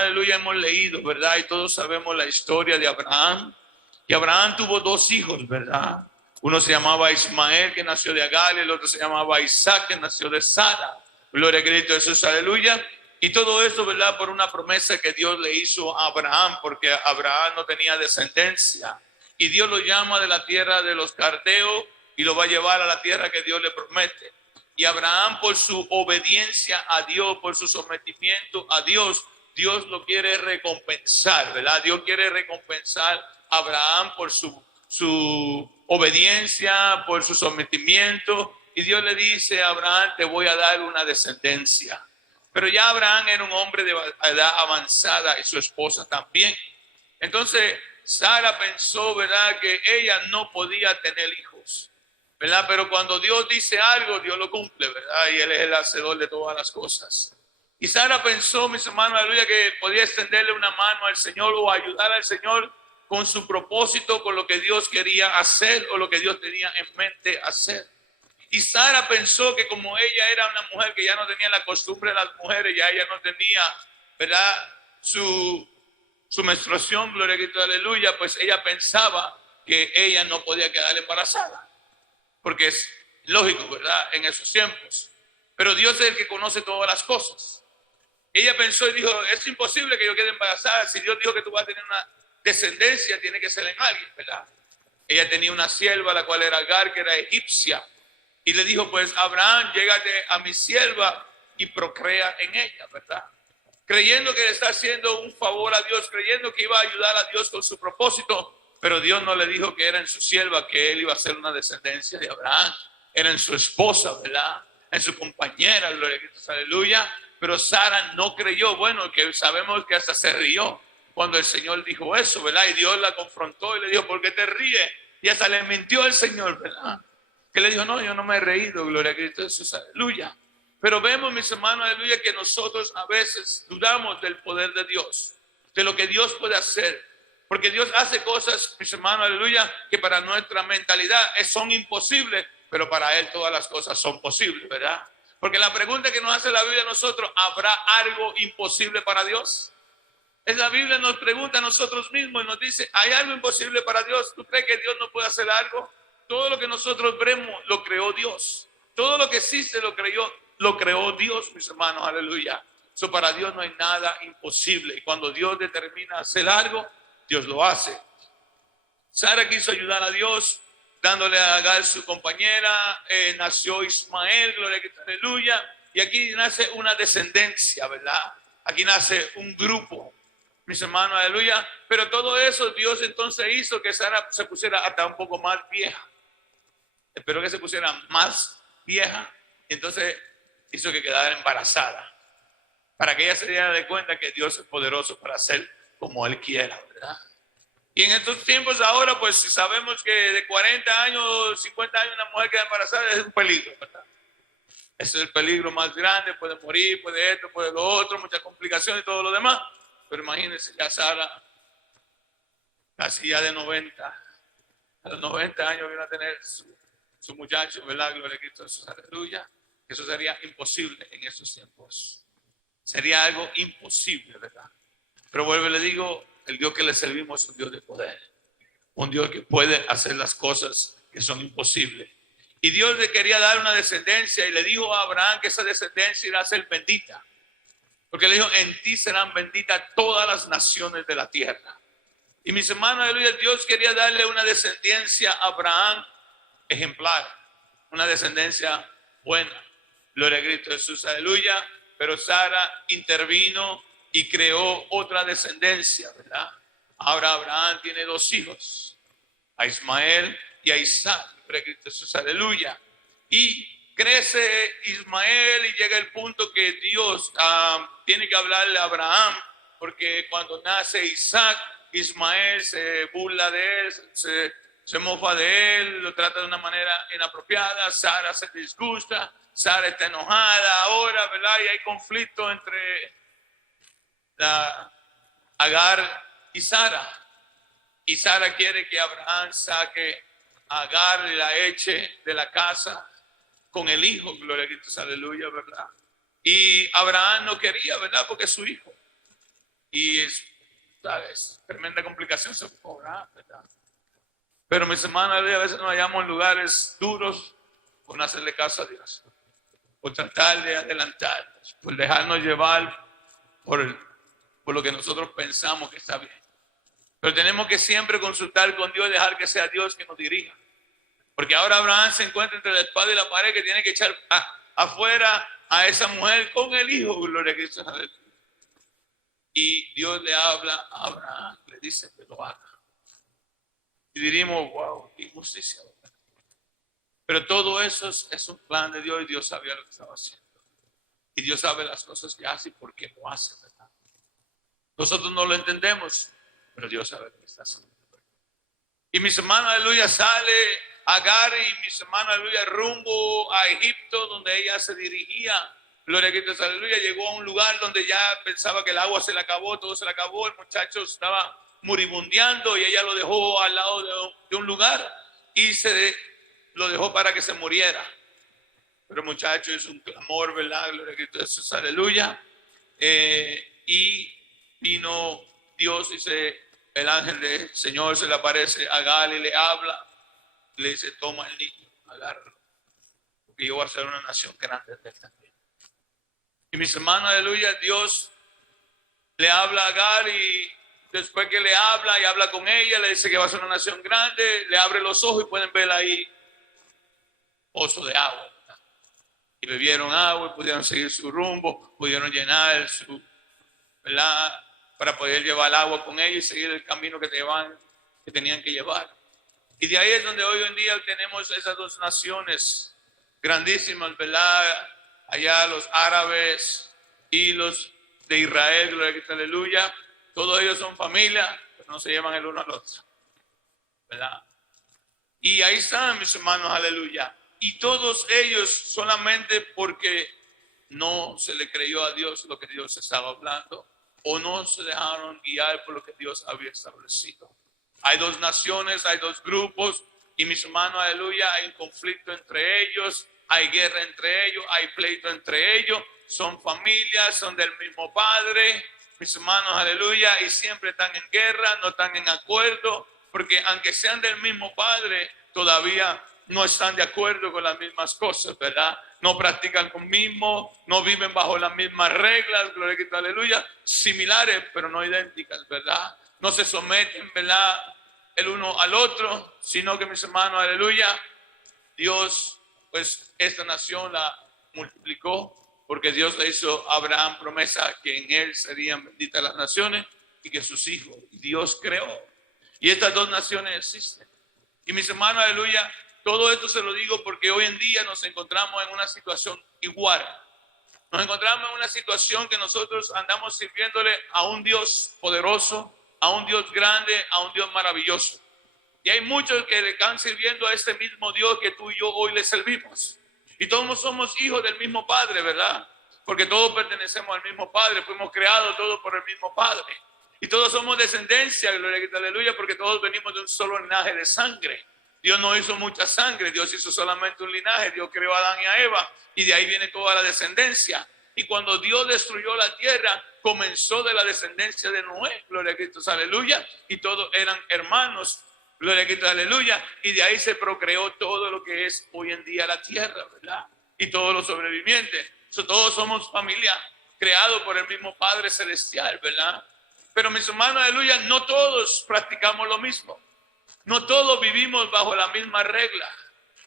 aleluya, hemos leído, ¿verdad? Y todos sabemos la historia de Abraham. Y Abraham tuvo dos hijos, ¿verdad? Uno se llamaba Ismael, que nació de Agar, y el otro se llamaba Isaac, que nació de Sara. Gloria a Cristo Jesús, aleluya. Y todo esto, ¿verdad? Por una promesa que Dios le hizo a Abraham, porque Abraham no tenía descendencia. Y Dios lo llama de la tierra de los caldeos y lo va a llevar a la tierra que Dios le promete. Y Abraham, por su obediencia a Dios, por su sometimiento a Dios, Dios lo quiere recompensar, ¿verdad? Dios quiere recompensar a Abraham por su obediencia, por su sometimiento. Y Dios le dice a Abraham, te voy a dar una descendencia. Pero ya Abraham era un hombre de edad avanzada y su esposa también. Entonces Sara pensó, ¿verdad?, que ella no podía tener hijos, ¿verdad? Pero cuando Dios dice algo, Dios lo cumple, ¿verdad? Y Él es el hacedor de todas las cosas. Y Sara pensó, mis hermanos, aleluya, que podía extenderle una mano al Señor o ayudar al Señor con su propósito, con lo que Dios quería hacer o lo que Dios tenía en mente hacer. Y Sara pensó que como ella era una mujer que ya no tenía la costumbre de las mujeres, ya ella no tenía, ¿verdad?, su menstruación, gloria a Cristo, aleluya, pues ella pensaba que ella no podía quedar embarazada, porque es lógico, ¿verdad?, en esos tiempos. Pero Dios es el que conoce todas las cosas. Ella pensó y dijo, es imposible que yo quede embarazada. Si Dios dijo que tú vas a tener una descendencia, tiene que ser en alguien, ¿verdad? Ella tenía una sierva, la cual era Agar, que era egipcia. Y le dijo, pues Abraham, llégate a mi sierva y procrea en ella, ¿verdad? Creyendo que le está haciendo un favor a Dios, creyendo que iba a ayudar a Dios con su propósito, pero Dios no le dijo que era en su sierva, que él iba a ser una descendencia de Abraham. Era en su esposa, ¿verdad? En su compañera, gloria a Cristo, aleluya. Pero Sara no creyó. Bueno, que sabemos que hasta se rió cuando el Señor dijo eso, ¿verdad? Y Dios la confrontó y le dijo, ¿por qué te ríes? Y hasta le mintió al Señor, ¿verdad? Que le dijo, no, yo no me he reído, gloria a Cristo Jesús, aleluya. Pero vemos, mis hermanos, aleluya, que nosotros a veces dudamos del poder de Dios, de lo que Dios puede hacer. Porque Dios hace cosas, mis hermanos, aleluya, que para nuestra mentalidad son imposibles, pero para Él todas las cosas son posibles, ¿verdad? Porque la pregunta que nos hace la Biblia a nosotros, ¿habrá algo imposible para Dios? Es la Biblia nos pregunta a nosotros mismos y nos dice, ¿hay algo imposible para Dios? ¿Tú crees que Dios no puede hacer algo? Todo lo que nosotros vemos lo creó Dios. Todo lo que existe lo creó Dios, mis hermanos, aleluya. So, para Dios no hay nada imposible. Y cuando Dios determina hacer algo, Dios lo hace. Sara quiso ayudar a Dios, dándole a Agar su compañera. Nació Ismael, gloria a Dios, aleluya. Y aquí nace una descendencia, ¿verdad? Aquí nace un grupo, mis hermanos, aleluya. Pero todo eso Dios entonces hizo que Sara se pusiera hasta un poco más vieja. Espero que se pusiera más vieja. Y entonces hizo que quedara embarazada, para que ella se diera de cuenta que Dios es poderoso para hacer como Él quiera, ¿verdad? Y en estos tiempos ahora, pues si sabemos que de 40 años, 50 años una mujer queda embarazada, es un peligro, ¿verdad? Ese es el peligro más grande, puede morir, puede esto, puede lo otro, muchas complicaciones y todo lo demás. Pero imagínense, ya Sara, casi ya de 90, a los 90 años viene a tener su muchacho, ¿verdad? Gloria a Cristo, aleluya. Eso sería imposible en esos tiempos. Sería algo imposible, ¿verdad? Pero vuelvo y le digo, el Dios que le servimos es un Dios de poder. Un Dios que puede hacer las cosas que son imposibles. Y Dios le quería dar una descendencia y le dijo a Abraham que esa descendencia iba a ser bendita. Porque le dijo, en ti serán benditas todas las naciones de la tierra. Y mis hermanos, aleluya, Dios quería darle una descendencia a Abraham ejemplar. Una descendencia buena. Gloria a Cristo Jesús, aleluya. Pero Sara intervino y creó otra descendencia, ¿verdad? Ahora Abraham tiene dos hijos, a Ismael y a Isaac. Gloria a Cristo Jesús, aleluya. Y crece Ismael y llega el punto que Dios tiene que hablarle a Abraham, porque cuando nace Isaac, Ismael se burla de él, se mofa de él, lo trata de una manera inapropiada. Sara se disgusta, Sara está enojada ahora, ¿verdad? Y hay conflicto entre Agar y Sara. Y Sara quiere que Abraham saque a Agar y la eche de la casa con el hijo, gloria a Cristo, aleluya, ¿verdad? Y Abraham no quería, ¿verdad? Porque es su hijo. Y es, ¿sabes? Tremenda complicación se cobra, ¿verdad? Pero mis hermanos, a veces nos hallamos en lugares duros por no hacerle caso a Dios, por tratar de adelantarnos, por dejarnos llevar por lo que nosotros pensamos que está bien. Pero tenemos que siempre consultar con Dios y dejar que sea Dios que nos dirija. Porque ahora Abraham se encuentra entre la espada y la pared, que tiene que echar afuera a esa mujer con el hijo, gloria a Cristo. Y Dios le habla a Abraham, le dice que lo haga. Y diríamos, wow, qué injusticia. Pero todo eso es un plan de Dios, y Dios sabía lo que estaba haciendo. Y Dios sabe las cosas que hace y por qué lo hace, ¿verdad? Nosotros no lo entendemos, pero Dios sabe lo que está haciendo. Y mis hermanos, aleluya, sale Agar y mis hermanos, aleluya, rumbo a Egipto, donde ella se dirigía. Gloria a Cristo, aleluya. Llegó a un lugar donde ya pensaba que el agua se le acabó, todo se le acabó. El muchacho estaba moribundeando y ella lo dejó al lado de un lugar y lo dejó para que se muriera. Pero el muchacho hizo un clamor, ¿verdad? Gloria a Cristo, aleluya. Y vino Dios, dice, el ángel del Señor se le aparece a Agar y le habla. Le dice, toma el niño, agárralo, porque yo voy a ser una nación grande de él también. Y mis hermanos, aleluya, Dios le habla a Agar y después que le habla y habla con ella, le dice que va a ser una nación grande, le abre los ojos y pueden ver ahí pozo de agua, ¿verdad? Y bebieron agua y pudieron seguir su rumbo, pudieron llenar ¿verdad? Para poder llevar el agua con ella y seguir el camino que tenían que llevar. Y de ahí es donde hoy en día tenemos esas dos naciones grandísimas, ¿verdad? Allá los árabes y los de Israel, gloria a Cristo, aleluya. Todos ellos son familia, pero no se llevan el uno al otro, ¿verdad? Y ahí están, mis hermanos, aleluya. Y todos ellos solamente porque no se le creyó a Dios lo que Dios estaba hablando, o no se dejaron guiar por lo que Dios había establecido. Hay dos naciones, hay dos grupos, y mis hermanos, aleluya, hay un conflicto entre ellos, hay guerra entre ellos, hay pleito entre ellos, son familias, son del mismo padre, mis hermanos, aleluya, y siempre están en guerra, no están en acuerdo, porque aunque sean del mismo padre, todavía no están de acuerdo con las mismas cosas, ¿verdad? No practican lo mismo, no viven bajo las mismas reglas, gloria a Cristo, aleluya, similares, pero no idénticas, ¿verdad? No se someten, ¿verdad?, el uno al otro, sino que, mis hermanos, aleluya, Dios, pues, esta nación la multiplicó, porque Dios le hizo a Abraham promesa que en él serían benditas las naciones y que sus hijos, Dios creó. Y estas dos naciones existen. Y mis hermanos, aleluya, todo esto se lo digo porque hoy en día nos encontramos en una situación igual. Nos encontramos en una situación que nosotros andamos sirviéndole a un Dios poderoso, a un Dios grande, a un Dios maravilloso. Y hay muchos que le están sirviendo a este mismo Dios que tú y yo hoy le servimos. Y todos somos hijos del mismo Padre, ¿verdad? Porque todos pertenecemos al mismo Padre, fuimos creados todos por el mismo Padre. Y todos somos descendencia, gloria a Dios, aleluya, porque todos venimos de un solo linaje de sangre. Dios no hizo mucha sangre, Dios hizo solamente un linaje, Dios creó a Adán y a Eva, y de ahí viene toda la descendencia. Y cuando Dios destruyó la tierra, comenzó de la descendencia de Noé, gloria a Cristo, aleluya, y todos eran hermanos, gloria a Cristo, aleluya, y de ahí se procreó todo lo que es hoy en día la tierra, ¿verdad? Y todos los sobrevivientes, todos somos familia, creados por el mismo Padre Celestial, ¿verdad? Pero mis hermanos, aleluya, no todos practicamos lo mismo. No todos vivimos bajo la misma regla.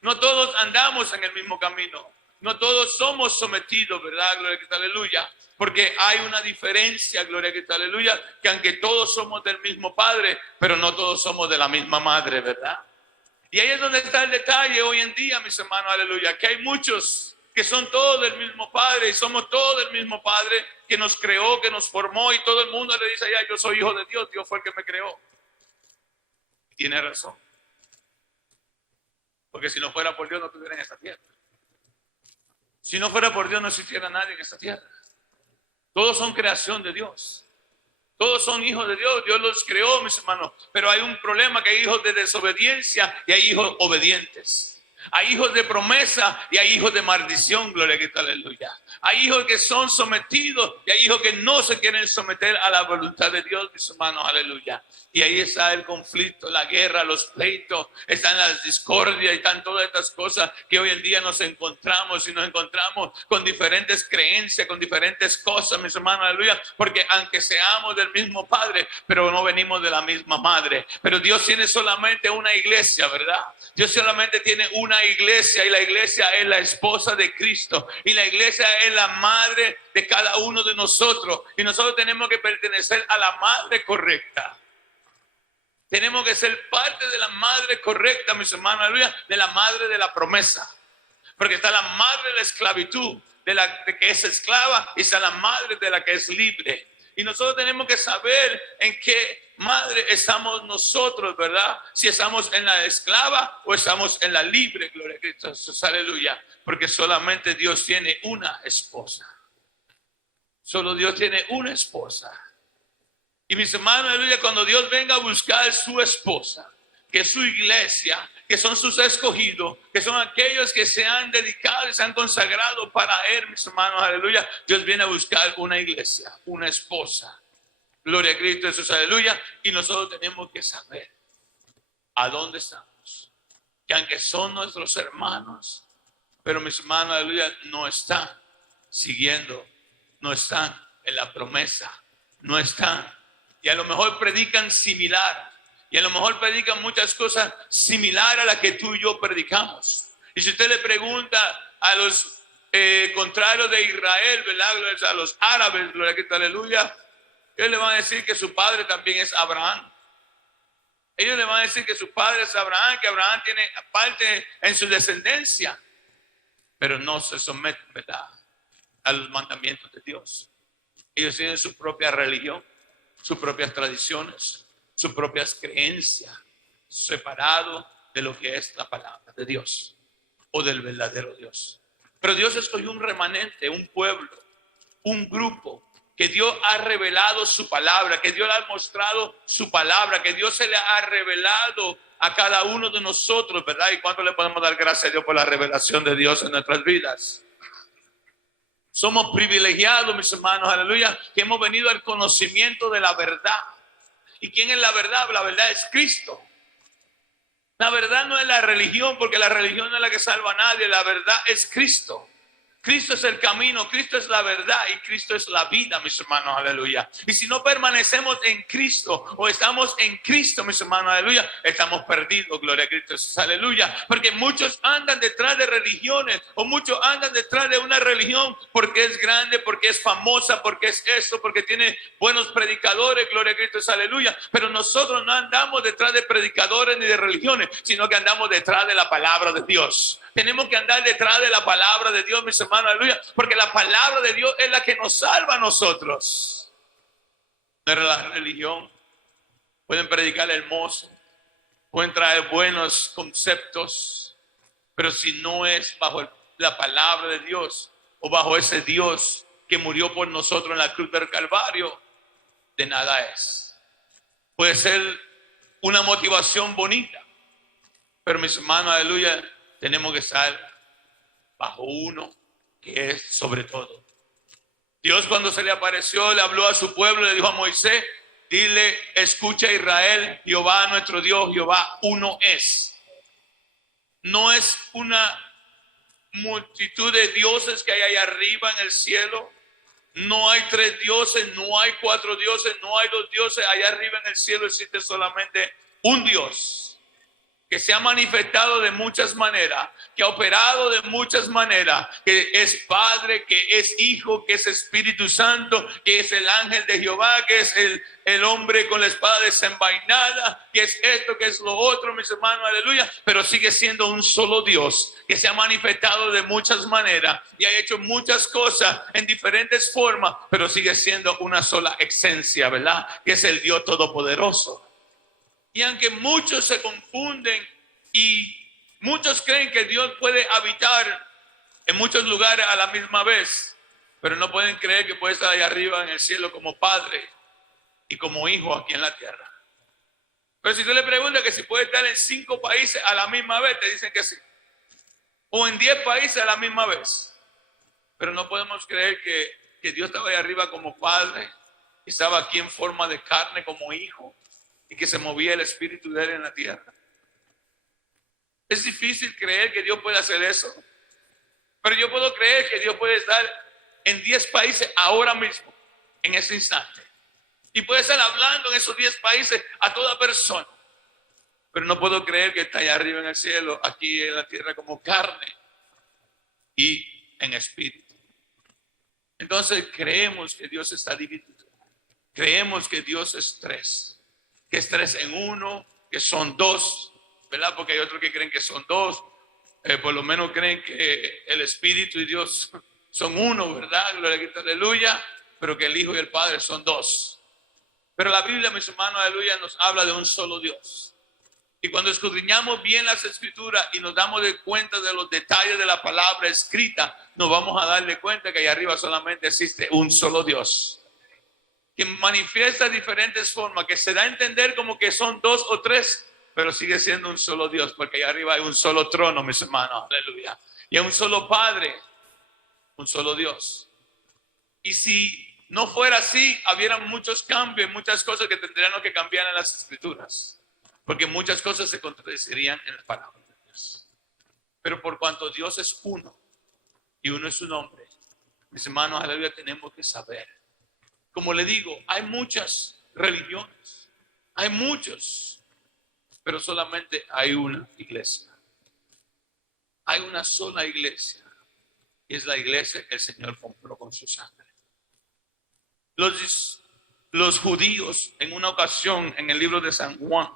No todos andamos en el mismo camino. No todos somos sometidos, ¿verdad? Gloria a Cristo, aleluya. Porque hay una diferencia, gloria a Cristo, aleluya, que aunque todos somos del mismo Padre, pero no todos somos de la misma Madre, ¿verdad? Y ahí es donde está el detalle hoy en día, mis hermanos, aleluya, que hay muchos que son todos del mismo Padre y somos todos del mismo Padre que nos creó, que nos formó, y todo el mundo le dice allá, yo soy hijo de Dios, Dios fue el que me creó. Y tiene razón. Porque si no fuera por Dios no estuviera en esta tierra. Si no fuera por Dios no existiera nadie en esta tierra. Todos son creación de Dios. Todos son hijos de Dios. Dios los creó, mis hermanos. Pero hay un problema, que hay hijos de desobediencia y hay hijos obedientes. Hay hijos de promesa y hay hijos de maldición, gloria a Cristo, aleluya. Hay hijos que son sometidos y hay hijos que no se quieren someter a la voluntad de Dios, mis hermanos, aleluya. Y ahí está el conflicto, la guerra, los pleitos, están las discordias y están todas estas cosas que hoy en día nos encontramos y nos encontramos con diferentes creencias, con diferentes cosas, mis hermanos, aleluya. Porque aunque seamos del mismo Padre, pero no venimos de la misma madre. Pero Dios tiene solamente una iglesia, ¿verdad? Dios solamente tiene una iglesia y la iglesia es la esposa de Cristo y la iglesia es la madre de cada uno de nosotros y nosotros tenemos que pertenecer a la madre correcta. Tenemos que ser parte de la madre correcta, mis hermanos, aleluya, de la madre de la promesa. Porque está la madre de la esclavitud, de la que es esclava, y está la madre de la que es libre. Y nosotros tenemos que saber en qué madre estamos nosotros, ¿verdad? Si estamos en la esclava o estamos en la libre, gloria a Cristo Jesús, aleluya. Porque solamente Dios tiene una esposa. Solo Dios tiene una esposa. Y mis hermanos, aleluya, cuando Dios venga a buscar su esposa, que es su iglesia, que son sus escogidos, que son aquellos que se han dedicado y se han consagrado para Él, mis hermanos, aleluya, Dios viene a buscar una iglesia, una esposa. Gloria a Cristo Jesús, aleluya. Y nosotros tenemos que saber a dónde estamos. Que aunque son nuestros hermanos, pero mis hermanos, aleluya, no están siguiendo, no están en la promesa, no están. Y a lo mejor predican similar. Y a lo mejor predican muchas cosas similar a las que tú y yo predicamos. Y si usted le pregunta a los contrarios de Israel, ¿verdad? A los árabes, gloria a Cristo, aleluya, ellos le van a decir que su padre también es Abraham. Ellos le van a decir que su padre es Abraham, que Abraham tiene parte en su descendencia. Pero no se someten, ¿verdad?, a los mandamientos de Dios. Ellos tienen su propia religión, sus propias tradiciones, sus propias creencias, separado de lo que es la palabra de Dios o del verdadero Dios. Pero Dios escogió un remanente, un pueblo, un grupo que Dios ha revelado su palabra, que Dios le ha mostrado su palabra, que Dios se le ha revelado a cada uno de nosotros, ¿verdad? ¿Y cuánto le podemos dar gracias a Dios por la revelación de Dios en nuestras vidas? Somos privilegiados, mis hermanos, aleluya, que hemos venido al conocimiento de la verdad. ¿Y quién es la verdad? La verdad es Cristo. La verdad no es la religión, porque la religión no es la que salva a nadie. La verdad es Cristo. Cristo es el camino, Cristo es la verdad y Cristo es la vida, mis hermanos, aleluya. Y si no permanecemos en Cristo o estamos en Cristo, mis hermanos, aleluya, estamos perdidos, gloria a Cristo, aleluya. Porque muchos andan detrás de religiones o muchos andan detrás de una religión porque es grande, porque es famosa, porque es eso, porque tiene buenos predicadores, gloria a Cristo, aleluya. Pero nosotros no andamos detrás de predicadores ni de religiones, sino que andamos detrás de la palabra de Dios. Tenemos que andar detrás de la palabra de Dios, mis hermanos, aleluya, porque la palabra de Dios es la que nos salva a nosotros. No era la religión. Pueden predicar hermoso, pueden traer buenos conceptos, pero si no es bajo la palabra de Dios o bajo ese Dios que murió por nosotros en la cruz del Calvario, de nada es. Puede ser una motivación bonita, pero mis hermanos, aleluya, tenemos que estar bajo uno que es sobre todo. Dios, cuando se le apareció, le habló a su pueblo, le dijo a Moisés, dile, escucha Israel, Jehová nuestro Dios, Jehová uno es. No es una multitud de dioses que hay allá arriba en el cielo. No hay 3 dioses, no hay 4 dioses, no hay 2 dioses. Allá arriba en el cielo existe solamente un Dios, que se ha manifestado de muchas maneras, que ha operado de muchas maneras, que es Padre, que es Hijo, que es Espíritu Santo, que es el ángel de Jehová, que es el hombre con la espada desenvainada, que es esto, que es lo otro, mis hermanos, aleluya. Pero sigue siendo un solo Dios, que se ha manifestado de muchas maneras y ha hecho muchas cosas en diferentes formas, pero sigue siendo una sola esencia, ¿verdad? Que es el Dios Todopoderoso. Y aunque muchos se confunden y muchos creen que Dios puede habitar en muchos lugares a la misma vez, pero no pueden creer que puede estar ahí arriba en el cielo como Padre y como Hijo aquí en la tierra. Pero si tú le preguntas que si puede estar en 5 países a la misma vez, te dicen que sí. o en 10 países a la misma vez. Pero no podemos creer que Dios estaba ahí arriba como Padre, y estaba aquí en forma de carne como Hijo, y que se movía el Espíritu de Él en la tierra. Es difícil creer que Dios puede hacer eso, pero yo puedo creer que Dios puede estar en 10 países ahora mismo, en ese instante, y puede estar hablando en esos 10 países a toda persona. Pero no puedo creer que está allá arriba en el cielo, aquí en la tierra como carne y en espíritu. Entonces creemos que Dios está dividido. Creemos que Dios es tres. Que es tres en uno, que son dos, ¿verdad? Porque hay otros que creen que son dos. Por lo menos creen que el Espíritu y Dios son uno, ¿verdad? Gloria a aleluya. Pero que el Hijo y el Padre son dos. Pero la Biblia, mis hermanos, aleluya, nos habla de un solo Dios. Y cuando escudriñamos bien las Escrituras y nos damos de cuenta de los detalles de la palabra escrita, nos vamos a darle cuenta que allá arriba solamente existe un solo Dios, que manifiesta diferentes formas, que se da a entender como que son dos o tres, pero sigue siendo un solo Dios, porque allá arriba hay un solo trono, mis hermanos, aleluya. Y hay un solo Padre, un solo Dios. Y si no fuera así, habieran muchos cambios, muchas cosas que tendríamos que cambiar en las Escrituras, porque muchas cosas se contradecirían en la palabra de Dios. Pero por cuanto Dios es uno y uno es su nombre, mis hermanos, aleluya, tenemos que saber. Como le digo, hay muchas religiones, hay muchos, pero solamente hay una iglesia. Hay una sola iglesia, y es la iglesia que el Señor compró con su sangre. Los judíos, en una ocasión, en el libro de San Juan,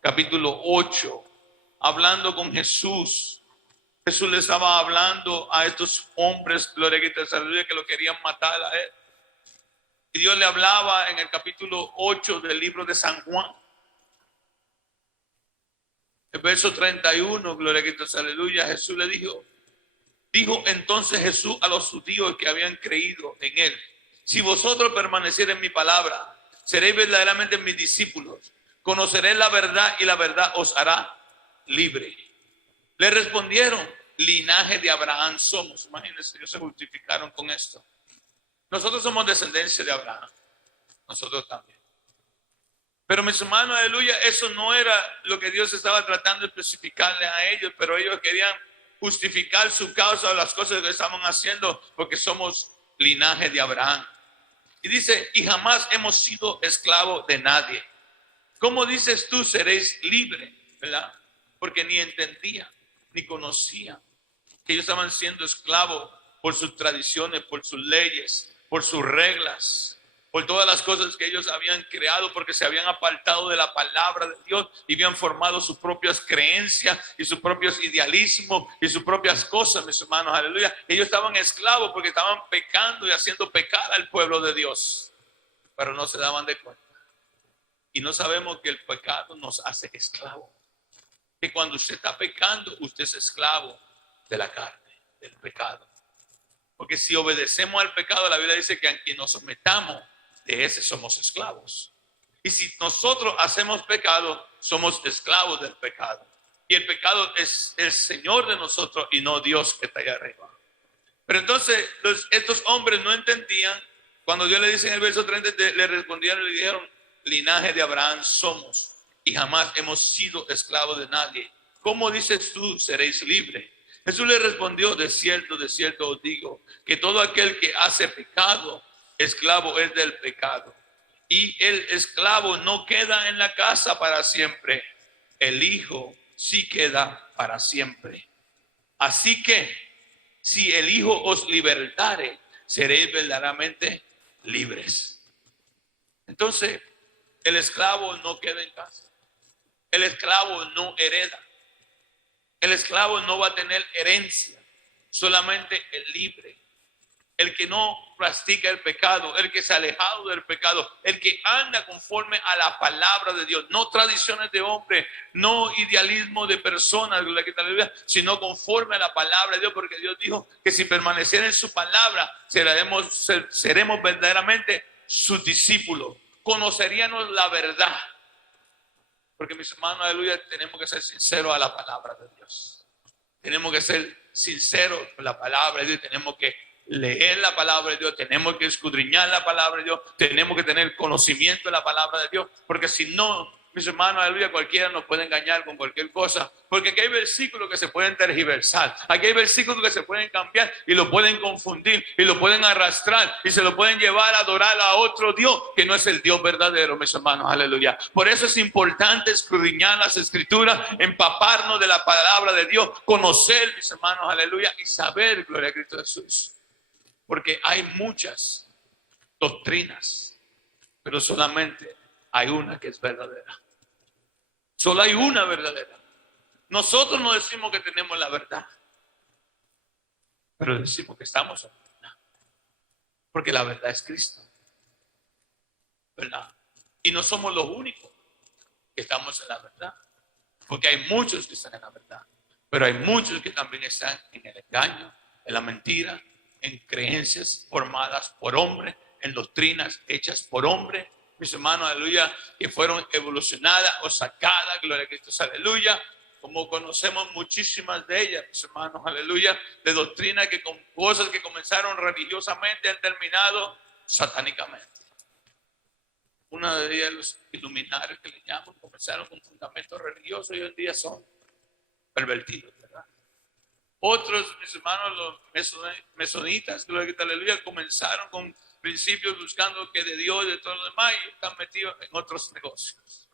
capítulo 8, hablando con Jesús, Jesús le estaba hablando a estos hombres, gloria a Dios, que lo querían matar a él. Y Dios le hablaba en el capítulo 8 del libro de San Juan, el verso 31, gloria a Dios, aleluya. Jesús le dijo entonces Jesús a los judíos que habían creído en él: si vosotros permaneciereis en mi palabra, seréis verdaderamente mis discípulos, conoceréis la verdad y la verdad os hará libre. Le respondieron: linaje de Abraham somos. Imagínense, ellos se justificaron con esto. Nosotros somos descendencia de Abraham, nosotros también. Pero mis hermanos, aleluya, eso no era lo que Dios estaba tratando de especificarle a ellos, pero ellos querían justificar su causa o las cosas que estaban haciendo porque somos linaje de Abraham. Y dice: y jamás hemos sido esclavos de nadie. ¿Cómo dices tú seréis libre? ¿Verdad? Porque ni entendían, ni conocían que ellos estaban siendo esclavos por sus tradiciones, por sus leyes, por sus reglas, por todas las cosas que ellos habían creado, porque se habían apartado de la palabra de Dios y habían formado sus propias creencias y sus propios idealismos y sus propias cosas, mis hermanos, aleluya. Ellos estaban esclavos porque estaban pecando y haciendo pecar al pueblo de Dios, pero no se daban de cuenta. Y no sabemos que el pecado nos hace esclavos, que cuando usted está pecando, usted es esclavo de la carne, del pecado. Porque si obedecemos al pecado, la Biblia dice que aunque nos sometamos, de ese somos esclavos. Y si nosotros hacemos pecado, somos esclavos del pecado. Y el pecado es el Señor de nosotros y no Dios que está allá arriba. Pero entonces estos hombres no entendían. Cuando Dios le dice en el verso 30, le respondieron y le dijeron: linaje de Abraham somos y jamás hemos sido esclavos de nadie. ¿Cómo dices tú seréis libres? Jesús le respondió: de cierto os digo, que todo aquel que hace pecado, esclavo es del pecado. Y el esclavo no queda en la casa para siempre, el Hijo sí queda para siempre. Así que, si el Hijo os libertare, seréis verdaderamente libres. Entonces, el esclavo no queda en casa. El esclavo no hereda. El esclavo no va a tener herencia, solamente el libre, el que no practica el pecado, el que se ha alejado del pecado, el que anda conforme a la palabra de Dios, no tradiciones de hombre, no idealismo de personas, sino conforme a la palabra de Dios, porque Dios dijo que si permaneciera en su palabra, seremos verdaderamente sus discípulos, conoceríamos la verdad. Porque mis hermanos, aleluya, tenemos que ser sinceros a la palabra de Dios. Tenemos que ser sinceros con la palabra de Dios, tenemos que leer la palabra de Dios, tenemos que escudriñar la palabra de Dios, tenemos que tener conocimiento de la palabra de Dios, porque si no, mis hermanos, aleluya, cualquiera nos puede engañar con cualquier cosa, porque aquí hay versículos que se pueden tergiversar, aquí hay versículos que se pueden cambiar y lo pueden confundir y lo pueden arrastrar y se lo pueden llevar a adorar a otro Dios que no es el Dios verdadero, mis hermanos, aleluya. Por eso es importante escudriñar las escrituras, empaparnos de la palabra de Dios, conocer, mis hermanos, aleluya, y saber, gloria a Cristo Jesús, porque hay muchas doctrinas, pero solamente hay una que es verdadera. Solo hay una verdadera. Nosotros no decimos que tenemos la verdad, pero decimos que estamos en la verdad, porque la verdad es Cristo, ¿verdad? Y no somos los únicos que estamos en la verdad, porque hay muchos que están en la verdad, pero hay muchos que también están en el engaño, en la mentira, en creencias formadas por hombres, en doctrinas hechas por hombres, mis hermanos, aleluya, que fueron evolucionadas o sacadas, gloria a Cristo, aleluya, como conocemos muchísimas de ellas, mis hermanos, aleluya, de doctrinas que con cosas que comenzaron religiosamente han terminado satánicamente. Una de ellas, los iluminarios que le llaman, comenzaron con fundamentos religiosos y hoy en día son pervertidos, ¿verdad? Otros, mis hermanos, los mesonitas, gloria a Cristo, aleluya, comenzaron con principios buscando que de Dios y de todo lo demás y están metidos en otros negocios.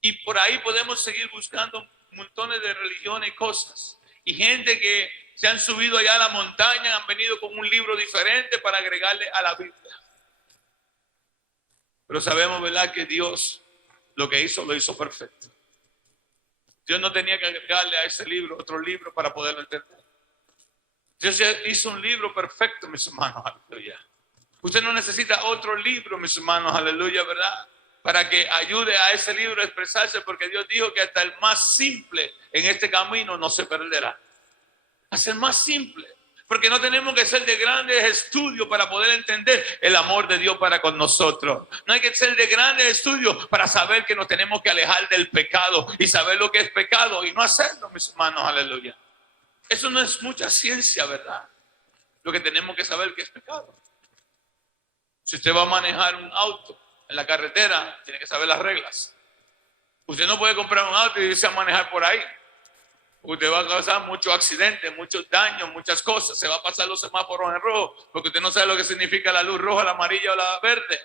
Y por ahí podemos seguir buscando montones de religiones y cosas. Y gente que se han subido allá a la montaña, han venido con un libro diferente para agregarle a la Biblia. Pero sabemos, ¿verdad?, que Dios lo que hizo, lo hizo perfecto. Dios no tenía que agregarle a ese libro otro libro para poderlo entender. Dios hizo un libro perfecto, mis hermanos, aleluya. Usted no necesita otro libro, mis hermanos, aleluya, ¿verdad?, para que ayude a ese libro a expresarse, porque Dios dijo que hasta el más simple en este camino no se perderá. Hasta el más simple, porque no tenemos que ser de grandes estudios para poder entender el amor de Dios para con nosotros. No hay que ser de grandes estudios para saber que nos tenemos que alejar del pecado y saber lo que es pecado y no hacerlo, mis hermanos, aleluya. Eso no es mucha ciencia, ¿verdad? Lo que tenemos que saber que es pecado. Si usted va a manejar un auto en la carretera, tiene que saber las reglas. Usted no puede comprar un auto y irse a manejar por ahí. Usted va a causar muchos accidentes, muchos daños, muchas cosas. Se va a pasar los semáforos en rojo porque usted no sabe lo que significa la luz roja, la amarilla o la verde.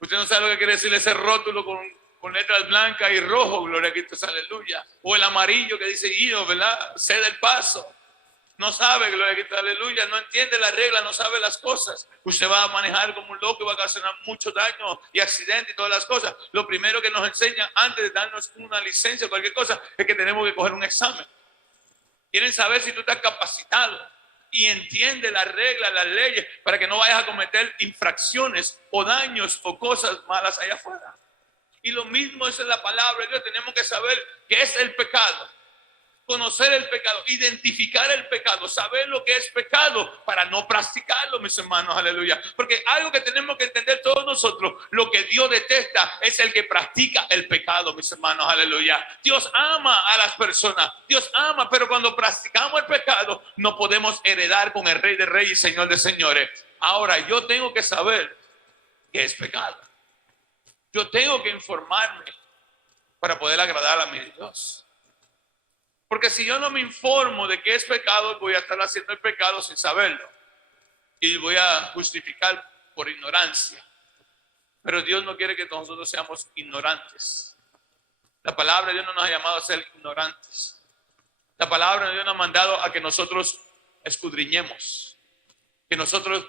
Usted no sabe lo que quiere decir ese rótulo con letras blancas y rojo, gloria a Cristo, aleluya. O el amarillo que dice guío, ¿verdad? Cede el paso. No sabe, gloria a Cristo, aleluya, no entiende las reglas, no sabe las cosas. Usted va a manejar como un loco y va a causar mucho daño y accidente y todas las cosas. Lo primero que nos enseña antes de darnos una licencia o cualquier cosa es que tenemos que coger un examen. Quieren saber si tú estás capacitado y entiende las reglas, las leyes, para que no vayas a cometer infracciones o daños o cosas malas allá afuera. Y lo mismo es en la palabra de Dios. Tenemos que saber qué es el pecado. Conocer el pecado, identificar el pecado, saber lo que es pecado para no practicarlo, mis hermanos, aleluya. Porque algo que tenemos que entender todos nosotros, lo que Dios detesta es el que practica el pecado, mis hermanos, aleluya. Dios ama a las personas, Dios ama, pero cuando practicamos el pecado no podemos heredar con el Rey de Reyes y Señor de Señores. Ahora yo tengo que saber qué es pecado. Yo tengo que informarme para poder agradar a mi Dios. Porque si yo no me informo de qué es pecado, voy a estar haciendo el pecado sin saberlo. Y voy a justificar por ignorancia. Pero Dios no quiere que nosotros seamos ignorantes. La palabra de Dios no nos ha llamado a ser ignorantes. La palabra de Dios nos ha mandado a que nosotros escudriñemos. Que nosotros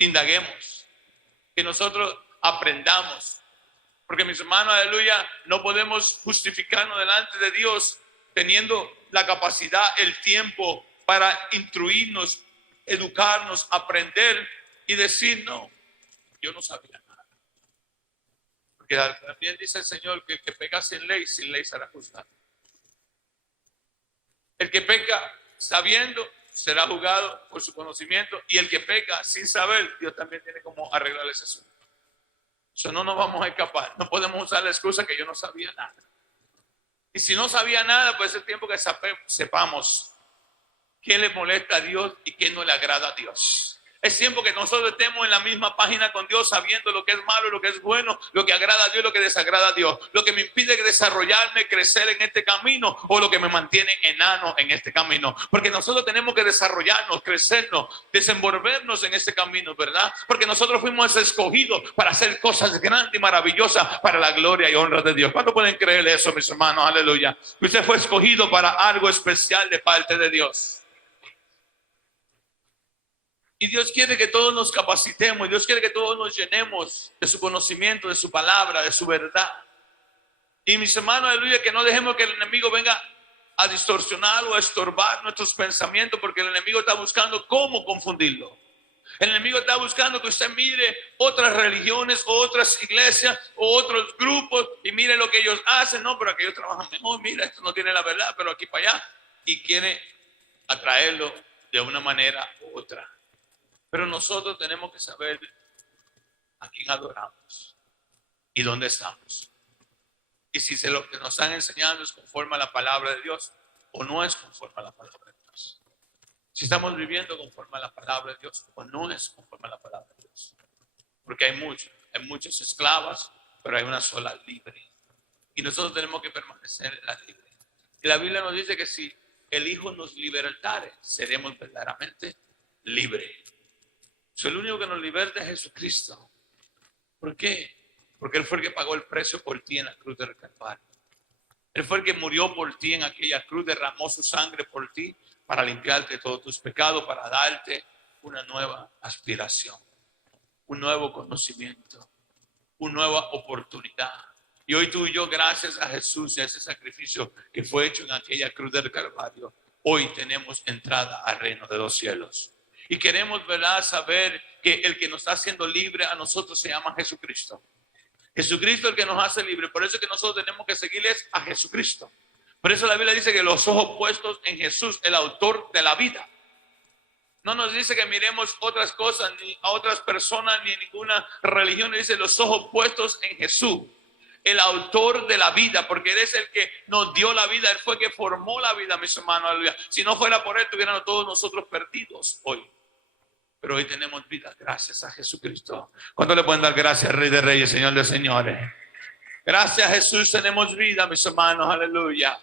indaguemos. Que nosotros aprendamos. Porque mis hermanos, aleluya, no podemos justificarnos delante de Dios teniendo la capacidad, el tiempo para instruirnos, educarnos, aprender y decir, no, yo no sabía nada. Porque también dice el Señor que el que peca sin ley será juzgado. El que peca sabiendo será juzgado por su conocimiento, y el que peca sin saber, Dios también tiene como arreglar ese asunto. Eso no nos vamos a escapar. No podemos usar la excusa que yo no sabía nada. Y si no sabía nada, pues es el tiempo que sepamos qué le molesta a Dios y qué no le agrada a Dios. Es tiempo que nosotros estemos en la misma página con Dios, sabiendo lo que es malo, lo que es bueno, lo que agrada a Dios, lo que desagrada a Dios, lo que me impide desarrollarme, crecer en este camino, o lo que me mantiene enano en este camino. Porque nosotros tenemos que desarrollarnos, crecernos, desenvolvernos en este camino, ¿verdad? Porque nosotros fuimos escogidos para hacer cosas grandes y maravillosas para la gloria y honra de Dios. ¿Cuántos pueden creer eso, mis hermanos? Aleluya. Usted fue escogido para algo especial de parte de Dios. Y Dios quiere que todos nos capacitemos, y Dios quiere que todos nos llenemos de su conocimiento, de su palabra, de su verdad. Y mis hermanos, aleluya, que no dejemos que el enemigo venga a distorsionar o a estorbar nuestros pensamientos, porque el enemigo está buscando cómo confundirlo. El enemigo está buscando que usted mire otras religiones, o otras iglesias, o otros grupos, y mire lo que ellos hacen. No, pero aquellos trabajan mejor, mira, esto no tiene la verdad, pero aquí para allá. Y quiere atraerlo de una manera u otra. Pero nosotros tenemos que saber a quién adoramos y dónde estamos. Y si lo que nos están enseñando es conforme a la palabra de Dios o no es conforme a la palabra de Dios. Si estamos viviendo conforme a la palabra de Dios o no es conforme a la palabra de Dios. Porque hay muchas esclavas, pero hay una sola libre. Y nosotros tenemos que permanecer en la libre. Y la Biblia nos dice que si el Hijo nos libertare, seremos verdaderamente libres. El único que nos liberta es Jesucristo. ¿Por qué? Porque Él fue el que pagó el precio por ti en la cruz del Calvario. Él fue el que murió por ti en aquella cruz, derramó su sangre por ti para limpiarte de todos tus pecados, para darte una nueva aspiración, un nuevo conocimiento, una nueva oportunidad. Y hoy tú y yo, gracias a Jesús y a ese sacrificio que fue hecho en aquella cruz del Calvario, hoy tenemos entrada al reino de los cielos. Y queremos, ¿verdad?, saber que el que nos está haciendo libre a nosotros se llama Jesucristo. Jesucristo es el que nos hace libre. Por eso es que nosotros tenemos que seguirles a Jesucristo. Por eso la Biblia dice que los ojos puestos en Jesús, el autor de la vida. No nos dice que miremos otras cosas, ni a otras personas, ni a ninguna religión. Dice los ojos puestos en Jesús, el autor de la vida, porque Él es el que nos dio la vida. Él fue el que formó la vida, mis hermanos. Aleluya. Si no fuera por Él, tuviéramos todos nosotros perdidos hoy. Pero hoy tenemos vida gracias a Jesucristo. ¿Cuánto le pueden dar gracias, Rey de Reyes, Señor de Señores? Gracias a Jesús tenemos vida, mis hermanos. Aleluya.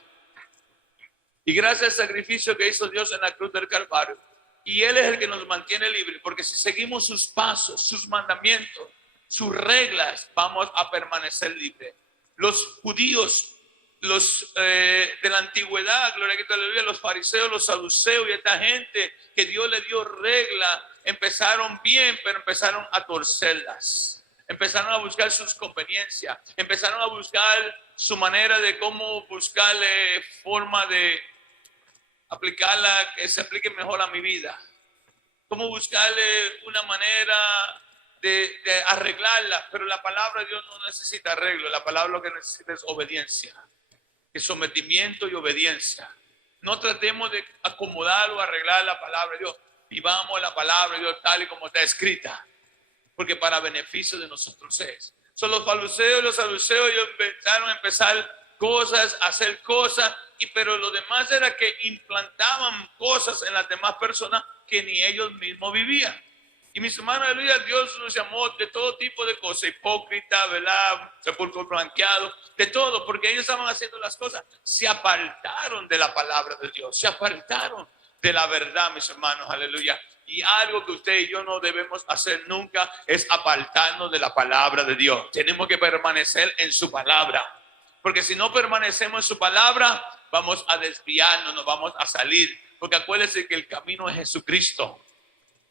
Y gracias al sacrificio que hizo Dios en la cruz del Calvario. Y Él es el que nos mantiene libres. Porque si seguimos sus pasos, sus mandamientos, sus reglas, vamos a permanecer libres. Los judíos, los de la antigüedad, gloria a Dios, los fariseos, los saduceos y esta gente que Dios le dio regla, empezaron bien, pero empezaron a torcerlas. Empezaron a buscar sus conveniencias, empezaron a buscar su manera de cómo buscarle forma de aplicarla, que se aplique mejor a mi vida. Cómo buscarle una manera de arreglarla. Pero la palabra de Dios no necesita arreglo. La palabra lo que necesita es obediencia, es sometimiento y obediencia. No tratemos de acomodar o arreglar la palabra de Dios. Vivamos la palabra de Dios tal y como está escrita, porque para beneficio de nosotros es. Son los fariseos y los saduceos, ellos empezaron a empezar cosas, a hacer cosas, pero lo demás era que implantaban cosas en las demás personas que ni ellos mismos vivían. Y mis hermanos, aleluya, Dios nos llamó de todo tipo de cosas, hipócrita, ¿verdad?, sepulcro blanqueado, de todo, porque ellos estaban haciendo las cosas, se apartaron de la palabra de Dios, se apartaron de la verdad, mis hermanos, aleluya. Y algo que usted y yo no debemos hacer nunca es apartarnos de la palabra de Dios. Tenemos que permanecer en su palabra, porque si no permanecemos en su palabra, vamos a desviarnos, nos vamos a salir, porque acuérdense que el camino es Jesucristo.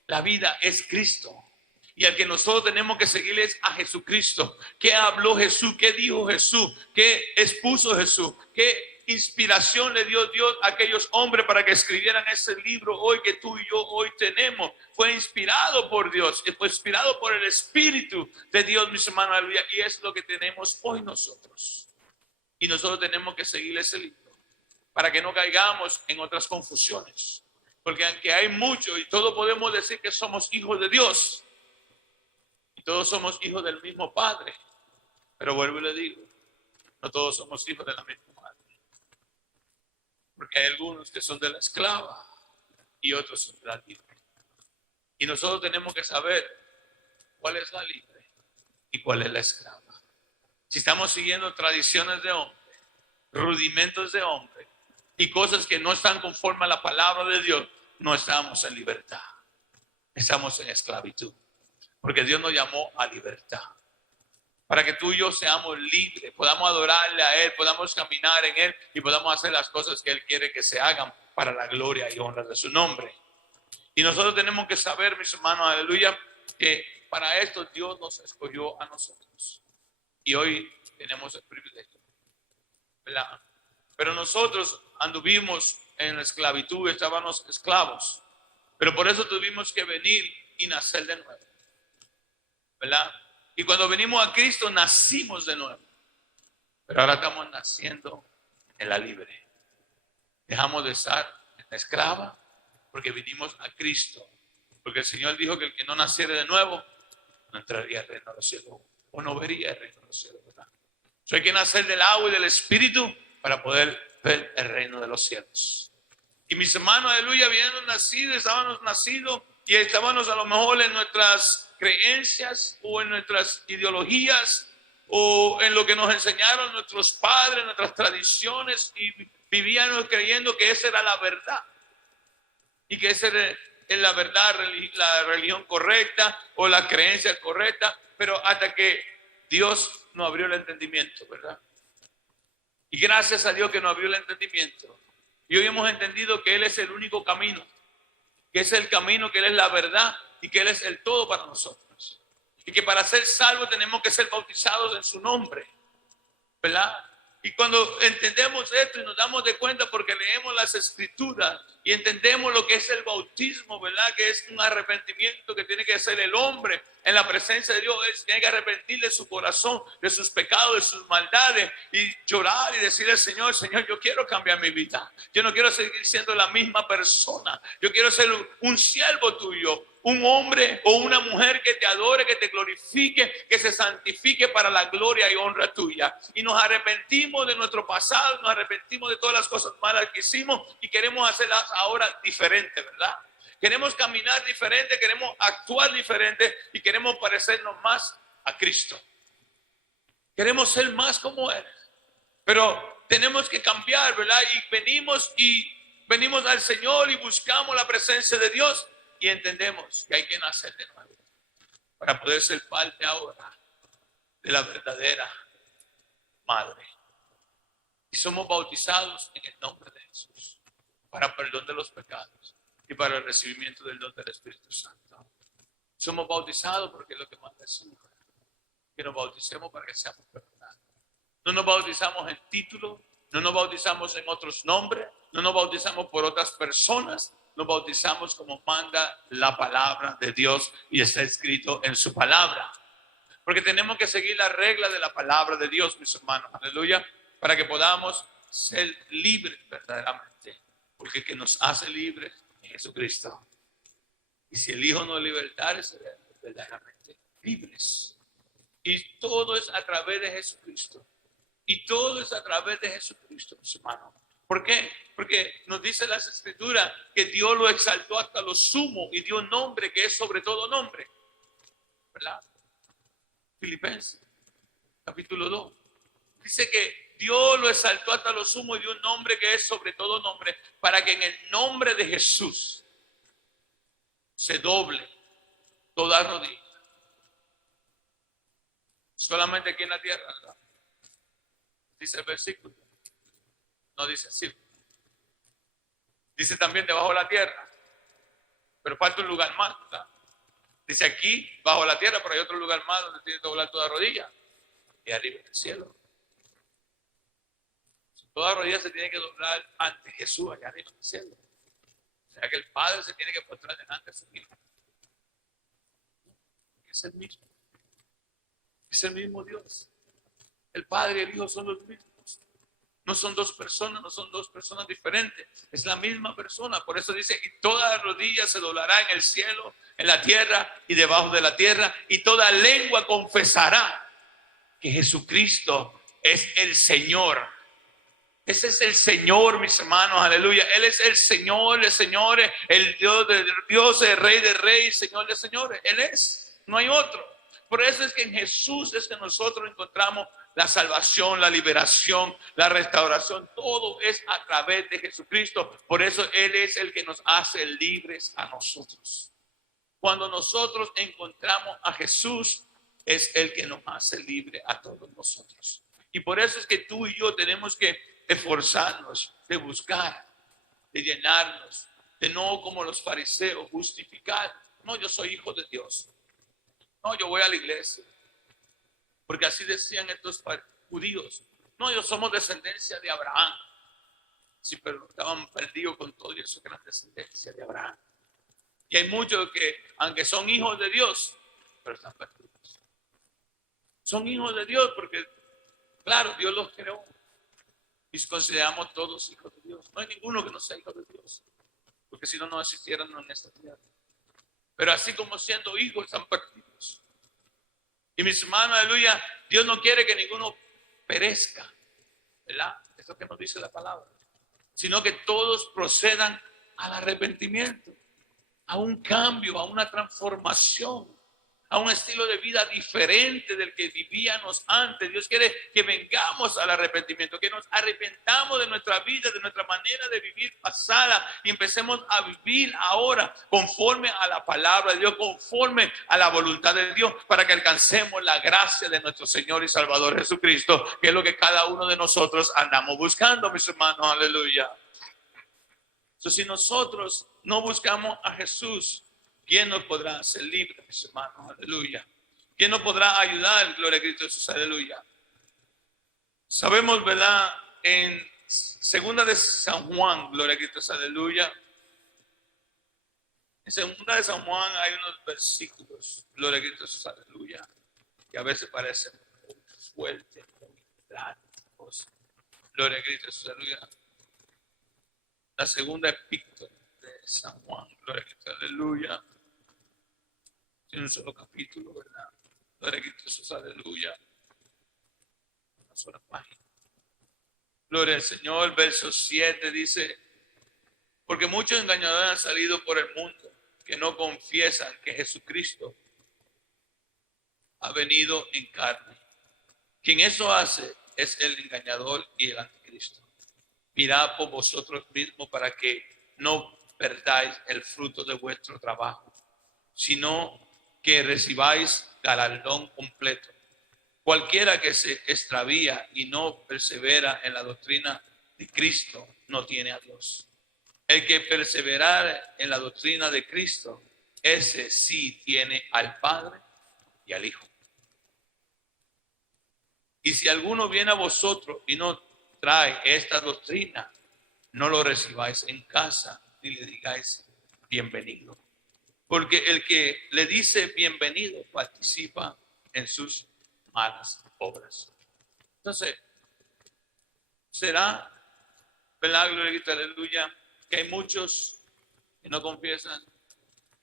La vida es Cristo. Y al que nosotros tenemos que seguir es a Jesucristo. ¿Qué habló Jesús? ¿Qué dijo Jesús? ¿Qué expuso Jesús? ¿Qué inspiración le dio Dios a aquellos hombres para que escribieran ese libro hoy que tú y yo hoy tenemos? Fue inspirado por Dios, fue inspirado por el Espíritu de Dios, mis hermanos, aleluya. Y es lo que tenemos hoy nosotros. Y nosotros tenemos que seguir ese libro para que no caigamos en otras confusiones. Porque aunque hay mucho y todos podemos decir que somos hijos de Dios y todos somos hijos del mismo Padre, pero vuelvo y le digo, no todos somos hijos de la misma madre, porque hay algunos que son de la esclava y otros son la libre. Y nosotros tenemos que saber cuál es la libre y cuál es la esclava. Si estamos siguiendo tradiciones de hombre, rudimentos de hombre y cosas que no están conforme a la palabra de Dios, no estamos en libertad. Estamos en esclavitud. Porque Dios nos llamó a libertad. Para que tú y yo seamos libres, podamos adorarle a Él, podamos caminar en Él y podamos hacer las cosas que Él quiere que se hagan para la gloria y honra de su nombre. Y nosotros tenemos que saber, mis hermanos, aleluya, que para esto Dios nos escogió a nosotros. Y hoy tenemos el privilegio, ¿verdad? Pero nosotros anduvimos en la esclavitud, estábamos esclavos. Pero por eso tuvimos que venir y nacer de nuevo, ¿verdad? Y cuando venimos a Cristo nacimos de nuevo. Pero ahora estamos naciendo en la libre. Dejamos de estar en la esclava porque vinimos a Cristo. Porque el Señor dijo que el que no naciera de nuevo no entraría al reino de los cielos o no vería el reino de los cielos, ¿verdad? So hay que nacer del agua y del Espíritu para poder ver el reino de los cielos. Y mis hermanos, aleluya, habíamos nacido, estábamos nacidos y estábamos a lo mejor en nuestras creencias o en nuestras ideologías o en lo que nos enseñaron nuestros padres, nuestras tradiciones, y vivíamos creyendo que esa era la verdad y que esa era la verdad, la religión correcta o la creencia correcta, pero hasta que Dios nos abrió el entendimiento, ¿verdad? Y gracias a Dios que nos abrió el entendimiento. Y hoy hemos entendido que Él es el único camino, que es el camino, que Él es la verdad y que Él es el todo para nosotros. Y que para ser salvos tenemos que ser bautizados en su nombre, ¿verdad? Y cuando entendemos esto y nos damos de cuenta porque leemos las escrituras y entendemos lo que es el bautismo, ¿verdad? Que es un arrepentimiento que tiene que hacer el hombre en la presencia de Dios. Él tiene que arrepentir de su corazón, de sus pecados, de sus maldades y llorar y decirle al Señor, Señor, yo quiero cambiar mi vida. Yo no quiero seguir siendo la misma persona. Yo quiero ser un siervo tuyo, un hombre o una mujer que te adore, que te glorifique, que se santifique para la gloria y honra tuya. Y nos arrepentimos de nuestro pasado, nos arrepentimos de todas las cosas malas que hicimos y queremos hacerlas ahora diferente, ¿verdad? Queremos caminar diferente, queremos actuar diferente y queremos parecernos más a Cristo. Queremos ser más como Él. Pero tenemos que cambiar, ¿verdad? Y venimos al Señor y buscamos la presencia de Dios y entendemos que hay que nacer de nuevo para poder ser parte ahora de la verdadera madre. Y somos bautizados en el nombre de Jesús para perdón de los pecados y para el recibimiento del don del Espíritu Santo. Somos bautizados porque es lo que manda el Señor, que nos bauticemos para que seamos perdonados. No nos bautizamos en título, no nos bautizamos en otros nombres, no nos bautizamos por otras personas, nos bautizamos como manda la palabra de Dios y está escrito en su palabra. Porque tenemos que seguir la regla de la palabra de Dios, mis hermanos, aleluya, para que podamos ser libres verdaderamente. Porque el que nos hace libres es Jesucristo. Y si el Hijo nos libertare, seremos verdaderamente libres. Y todo es a través de Jesucristo. Y todo es a través de Jesucristo, mis hermanos. ¿Por qué? Porque nos dice las Escrituras que Dios lo exaltó hasta lo sumo y dio nombre que es sobre todo nombre, ¿verdad? Filipenses, capítulo 2. Dice que Dios lo exaltó hasta lo sumo y dio un nombre que es sobre todo nombre, para que en el nombre de Jesús se doble toda rodilla. Solamente aquí en la tierra, ¿verdad? Dice el versículo. No dice así. Dice también debajo de la tierra. Pero falta un lugar más, ¿verdad? Dice aquí, bajo la tierra, pero hay otro lugar más donde tiene que doblar toda rodilla. Y arriba en el cielo. Toda rodilla se tiene que doblar ante Jesús allá arriba en el cielo. O sea que el Padre se tiene que postrar delante de su Hijo. Es el mismo. Es el mismo Dios. El Padre y el Hijo son los mismos. No son dos personas, no son dos personas diferentes. Es la misma persona. Por eso dice, y toda rodilla se doblará en el cielo, en la tierra y debajo de la tierra. Y toda lengua confesará que Jesucristo es el Señor, Ese es el Señor, mis hermanos, aleluya. Él es el Señor de señores, el Dios de dioses, el Rey de reyes, Señor de señores. Él es, no hay otro. Por eso es que en Jesús es que nosotros encontramos la salvación, la liberación, la restauración. Todo es a través de Jesucristo. Por eso Él es el que nos hace libres a nosotros. Cuando nosotros encontramos a Jesús, es el que nos hace libre a todos nosotros. Y por eso es que tú y yo tenemos que esforzarnos, de buscar, de llenarnos, de no como los fariseos justificar. No, yo soy hijo de Dios. No, yo voy a la iglesia. Porque así decían estos judíos. No, yo somos descendencia de Abraham. Sí, pero estaban perdidos con todo eso que era descendencia de Abraham. Y hay muchos que, aunque son hijos de Dios, pero están perdidos. Son hijos de Dios porque, claro, Dios los creó. Y consideramos todos hijos de Dios. No hay ninguno que no sea hijo de Dios. Porque si no, no existieran en esta tierra. Pero así como siendo hijos, están perdidos. Y mis hermanos, aleluya, Dios no quiere que ninguno perezca. ¿Verdad? Eso que nos dice la palabra. Sino que todos procedan al arrepentimiento, a un cambio, a una transformación, a un estilo de vida diferente del que vivíamos antes. Dios quiere que vengamos al arrepentimiento, que nos arrepentamos de nuestra vida, de nuestra manera de vivir pasada y empecemos a vivir ahora conforme a la palabra de Dios, conforme a la voluntad de Dios, para que alcancemos la gracia de nuestro Señor y Salvador Jesucristo, que es lo que cada uno de nosotros andamos buscando, mis hermanos, aleluya. Entonces, si nosotros no buscamos a Jesús, ¿quién nos podrá hacer libres, mis hermanos? Aleluya. ¿Quién nos podrá ayudar? Gloria a Cristo Jesús, aleluya. Sabemos, ¿verdad? En segunda de San Juan, gloria a Cristo Jesús, aleluya. En segunda de San Juan hay unos versículos, gloria a Cristo Jesús, aleluya, que a veces parecen muy fuertes, muy drásticos. Gloria a Cristo Jesús, aleluya. La segunda epístola de San Juan, gloria a Cristo, aleluya. Tiene un solo capítulo, ¿verdad? Gloria a Cristo Jesús, aleluya. Una sola página. Gloria al Señor, verso 7 dice: porque muchos engañadores han salido por el mundo que no confiesan que Jesucristo ha venido en carne. Quien eso hace es el engañador y el anticristo. Mirad por vosotros mismos para que no perdáis el fruto de vuestro trabajo, sino que recibáis galardón completo. Cualquiera que se extravía y no persevera en la doctrina de Cristo no tiene a Dios. El que perseverara en la doctrina de Cristo, ese sí tiene al Padre y al Hijo. Y si alguno viene a vosotros y no trae esta doctrina, no lo recibáis en casa ni le digáis bienvenido. Porque el que le dice bienvenido participa en sus malas obras. Entonces, será, ¿verdad? Gloria, aleluya, que hay muchos que no confiesan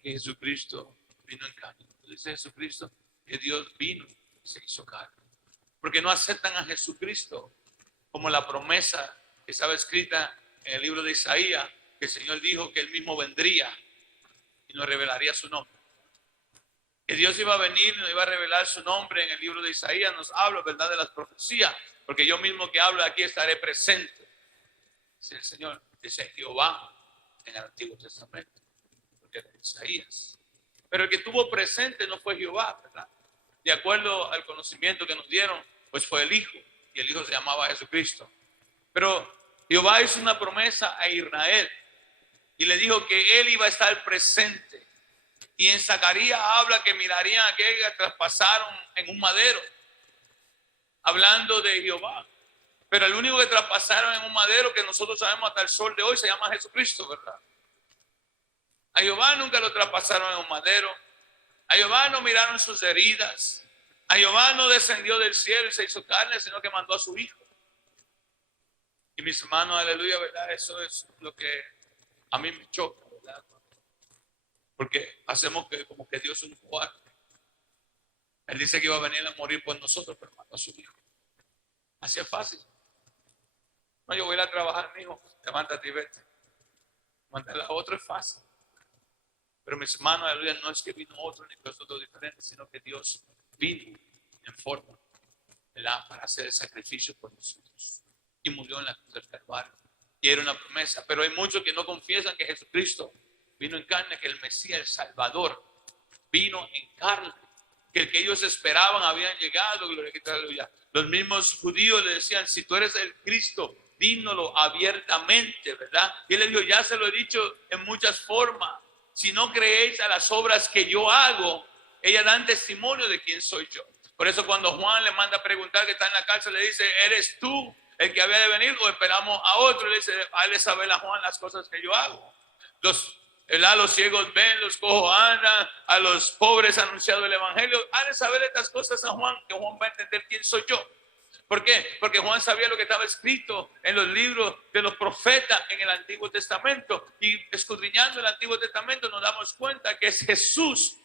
que Jesucristo vino en carne. Dice Jesucristo que Dios vino y se hizo carne. Porque no aceptan a Jesucristo como la promesa que estaba escrita en el libro de Isaías, que el Señor dijo que Él mismo vendría y nos revelaría su nombre. Que Dios iba a venir y nos iba a revelar su nombre en el libro de Isaías, nos habla, ¿verdad?, de las profecías, porque yo mismo que hablo aquí estaré presente. Dice el Señor, dice Jehová en el Antiguo Testamento, porque era Isaías. Pero el que estuvo presente no fue Jehová, ¿verdad? De acuerdo al conocimiento que nos dieron, pues fue el Hijo, y el Hijo se llamaba Jesucristo. Pero Jehová hizo una promesa a Israel y le dijo que él iba a estar presente. Y en Zacarías habla que mirarían a aquel que traspasaron en un madero, hablando de Jehová. Pero el único que traspasaron en un madero, que nosotros sabemos hasta el sol de hoy, se llama Jesucristo, ¿verdad? A Jehová nunca lo traspasaron en un madero. A Jehová no miraron sus heridas. A Jehová no descendió del cielo y se hizo carne, sino que mandó a su Hijo. Y mis hermanos, aleluya, ¿verdad? Eso es lo que a mí me choca, ¿verdad? Porque hacemos que como que Dios es un cobarde. Él dice que iba a venir a morir por nosotros, pero mandó a su Hijo. Así es fácil. No, yo voy a ir a trabajar, mijo, levántate y vete. Mandar a otro es fácil. Pero mis hermanos, aleluya, no es que vino otro ni nosotros diferentes, sino que Dios vino en forma, ¿verdad?, para hacer el sacrificio por nosotros. Y murió en la cruz del Calvario. Y era una promesa. Pero hay muchos que no confiesan que Jesucristo vino en carne, que el Mesías, el Salvador, vino en carne. Que el que ellos esperaban habían llegado, gloria a Dios, aleluya. Los mismos judíos le decían, si tú eres el Cristo, dínoslo abiertamente, ¿verdad? Y él le dijo, ya se lo he dicho en muchas formas. Si no creéis a las obras que yo hago, ellas dan testimonio de quién soy yo. Por eso cuando Juan le manda a preguntar, que está en la cárcel, le dice, ¿eres tú el que había de venir o esperamos a otro? Le dice, hazle saber a Juan las cosas que yo hago. Los ciegos ven, los cojos andan, a los pobres anunciado el evangelio. Hazle saber estas cosas a Juan, que Juan va a entender quién soy yo. ¿Por qué? Porque Juan sabía lo que estaba escrito en los libros de los profetas en el Antiguo Testamento. Y escudriñando el Antiguo Testamento nos damos cuenta que es Jesús,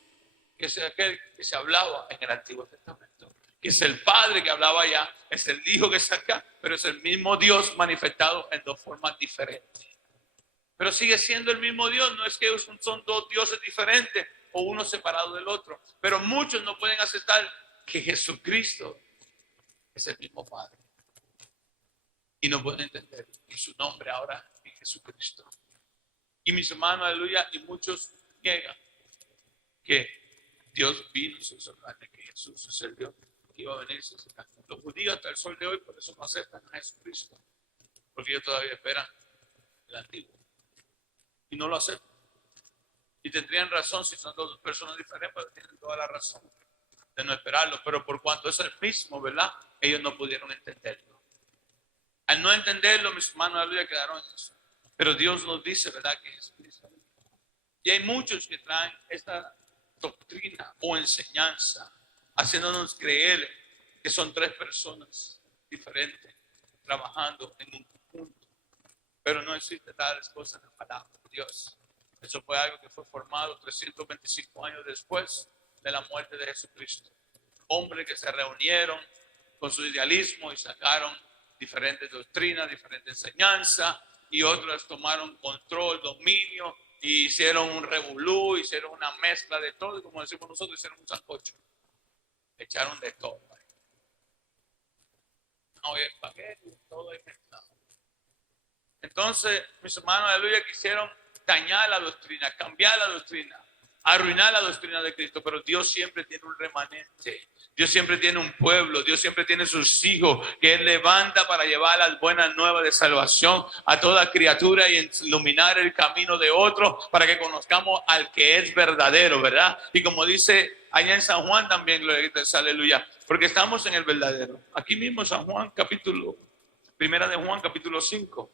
que es aquel que se hablaba en el Antiguo Testamento. Que es el Padre que hablaba allá, es el Hijo que está acá, pero es el mismo Dios manifestado en dos formas diferentes. Pero sigue siendo el mismo Dios, no es que son dos dioses diferentes o uno separado del otro. Pero muchos no pueden aceptar que Jesucristo es el mismo Padre. Y no pueden entender que su nombre ahora es Jesucristo. Y mis hermanos, aleluya, y muchos niegan que Dios vino en su carne, que Jesús es el Dios que iba a venir en su carne. Los judíos hasta el sol de hoy por eso no aceptan a Jesucristo, porque ellos todavía esperan el antiguo. Y no lo aceptan. Y tendrían razón si son dos personas diferentes, pero tienen toda la razón de no esperarlo. Pero por cuanto es el mismo, ¿verdad?, ellos no pudieron entenderlo. Al no entenderlo, mis hermanos, aleluya, quedaron en eso. Pero Dios nos dice, ¿verdad?, que es Cristo. Y hay muchos que traen esta doctrina o enseñanza, haciéndonos creer que son tres personas diferentes trabajando en un conjunto. Pero no existe tales cosas en la palabra de Dios. Eso fue algo que fue formado 325 años después de la muerte de Jesucristo. Hombres que se reunieron con su idealismo y sacaron diferentes doctrinas, diferentes enseñanzas, y otras tomaron control, dominio, y hicieron un revolú, hicieron una mezcla de todo, y como decimos nosotros, hicieron un sancocho. Echaron de todo. No, hay espagueti, todo hay mezclado. Entonces, mis hermanos, aleluya, quisieron dañar la doctrina, cambiar la doctrina, arruinar la doctrina de Cristo, pero Dios siempre tiene un remanente, Dios siempre tiene un pueblo, Dios siempre tiene sus hijos que Él levanta para llevar las buenas nuevas de salvación a toda criatura y iluminar el camino de otros para que conozcamos al que es verdadero, ¿verdad? Y como dice allá en San Juan también, gloria a Dios, aleluya, porque estamos en el verdadero. Aquí mismo San Juan, primera de Juan, capítulo 5,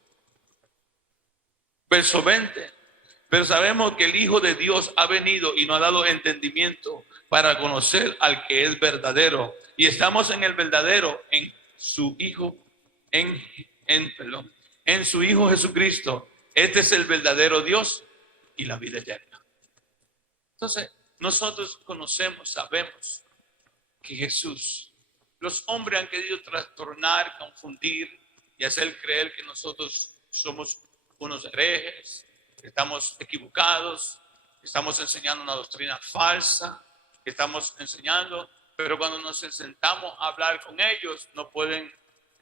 verso 20. Pero sabemos que el Hijo de Dios ha venido y nos ha dado entendimiento para conocer al que es verdadero. Y estamos en el verdadero, en su Hijo, en su Hijo Jesucristo. Este es el verdadero Dios y la vida eterna. Entonces, nosotros conocemos, sabemos que Jesús, los hombres han querido trastornar, confundir y hacer creer que nosotros somos unos herejes, que estamos equivocados, que estamos enseñando una doctrina falsa, que estamos enseñando, pero cuando nos sentamos a hablar con ellos, no pueden,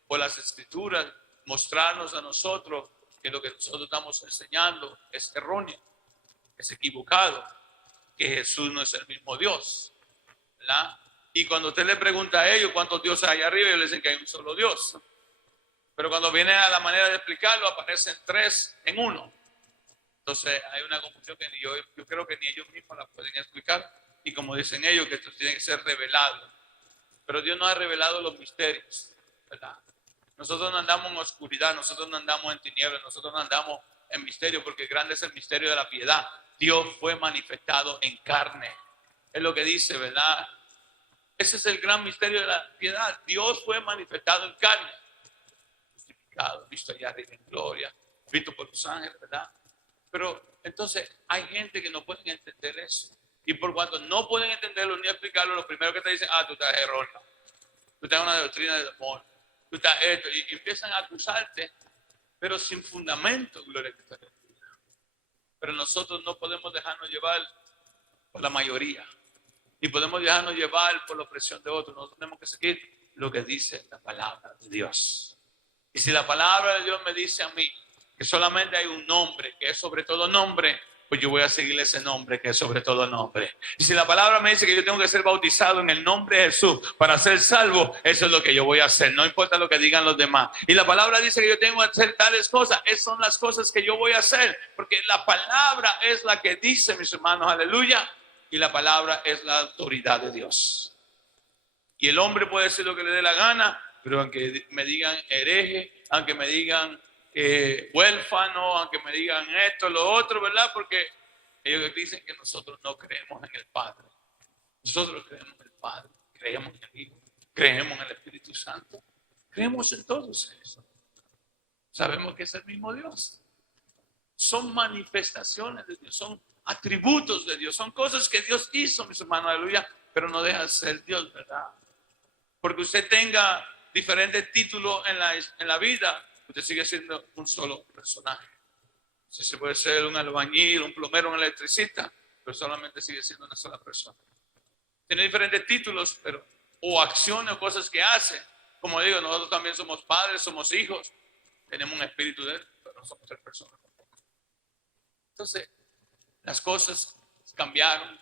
por las escrituras, mostrarnos a nosotros que lo que nosotros estamos enseñando es erróneo, es equivocado, que Jesús no es el mismo Dios, ¿verdad? Y cuando usted le pregunta a ellos cuántos dioses hay arriba, ellos le dicen que hay un solo Dios. Pero cuando viene a la manera de explicarlo, aparecen tres en uno. Entonces hay una confusión que yo creo que ni ellos mismos la pueden explicar. Y como dicen ellos, que esto tiene que ser revelado. Pero Dios nos ha revelado los misterios, ¿verdad? Nosotros no andamos en oscuridad, nosotros no andamos en tinieblas, nosotros no andamos en misterio, porque grande es el misterio de la piedad. Dios fue manifestado en carne. Es lo que dice, ¿verdad? Ese es el gran misterio de la piedad. Dios fue manifestado en carne. Justificado, visto allá arriba en gloria, visto por los ángeles, ¿verdad? Pero entonces hay gente que no pueden entender eso. Y por cuanto no pueden entenderlo ni explicarlo, lo primero que te dicen, tú estás erróneo. Tú estás en una doctrina de demonio. Tú estás esto. Y empiezan a acusarte pero sin fundamento, gloria a Cristo. Pero nosotros no podemos dejarnos llevar por la mayoría, ni podemos dejarnos llevar por la opresión de otros. Nosotros tenemos que seguir lo que dice la palabra de Dios. Y si la palabra de Dios me dice a mí que solamente hay un nombre que es sobre todo nombre, pues yo voy a seguirle ese nombre que es sobre todo nombre. Y si la palabra me dice que yo tengo que ser bautizado en el nombre de Jesús para ser salvo, eso es lo que yo voy a hacer, no importa lo que digan los demás. Y la palabra dice que yo tengo que hacer tales cosas, esas son las cosas que yo voy a hacer, porque la palabra es la que dice, mis hermanos, aleluya, y la palabra es la autoridad de Dios. Y el hombre puede decir lo que le dé la gana, pero aunque me digan hereje, aunque me digan huérfano, aunque me digan esto, lo otro, ¿verdad? Porque ellos dicen que nosotros no creemos en el Padre. Nosotros creemos en el Padre, creemos en el Hijo, creemos en el Espíritu Santo, creemos en todos eso. Sabemos que es el mismo Dios. Son manifestaciones de Dios, son atributos de Dios, son cosas que Dios hizo, mis hermanos, aleluya, pero no deja de ser Dios, ¿verdad? Porque usted tenga diferentes títulos en la vida, usted sigue siendo un solo personaje. Se puede ser un albañil, un plomero, un electricista, pero solamente sigue siendo una sola persona. Tiene diferentes títulos, pero o acciones o cosas que hace. Como digo, nosotros también somos padres, somos hijos, tenemos un espíritu de él, pero no somos tres personas. Entonces, las cosas cambiaron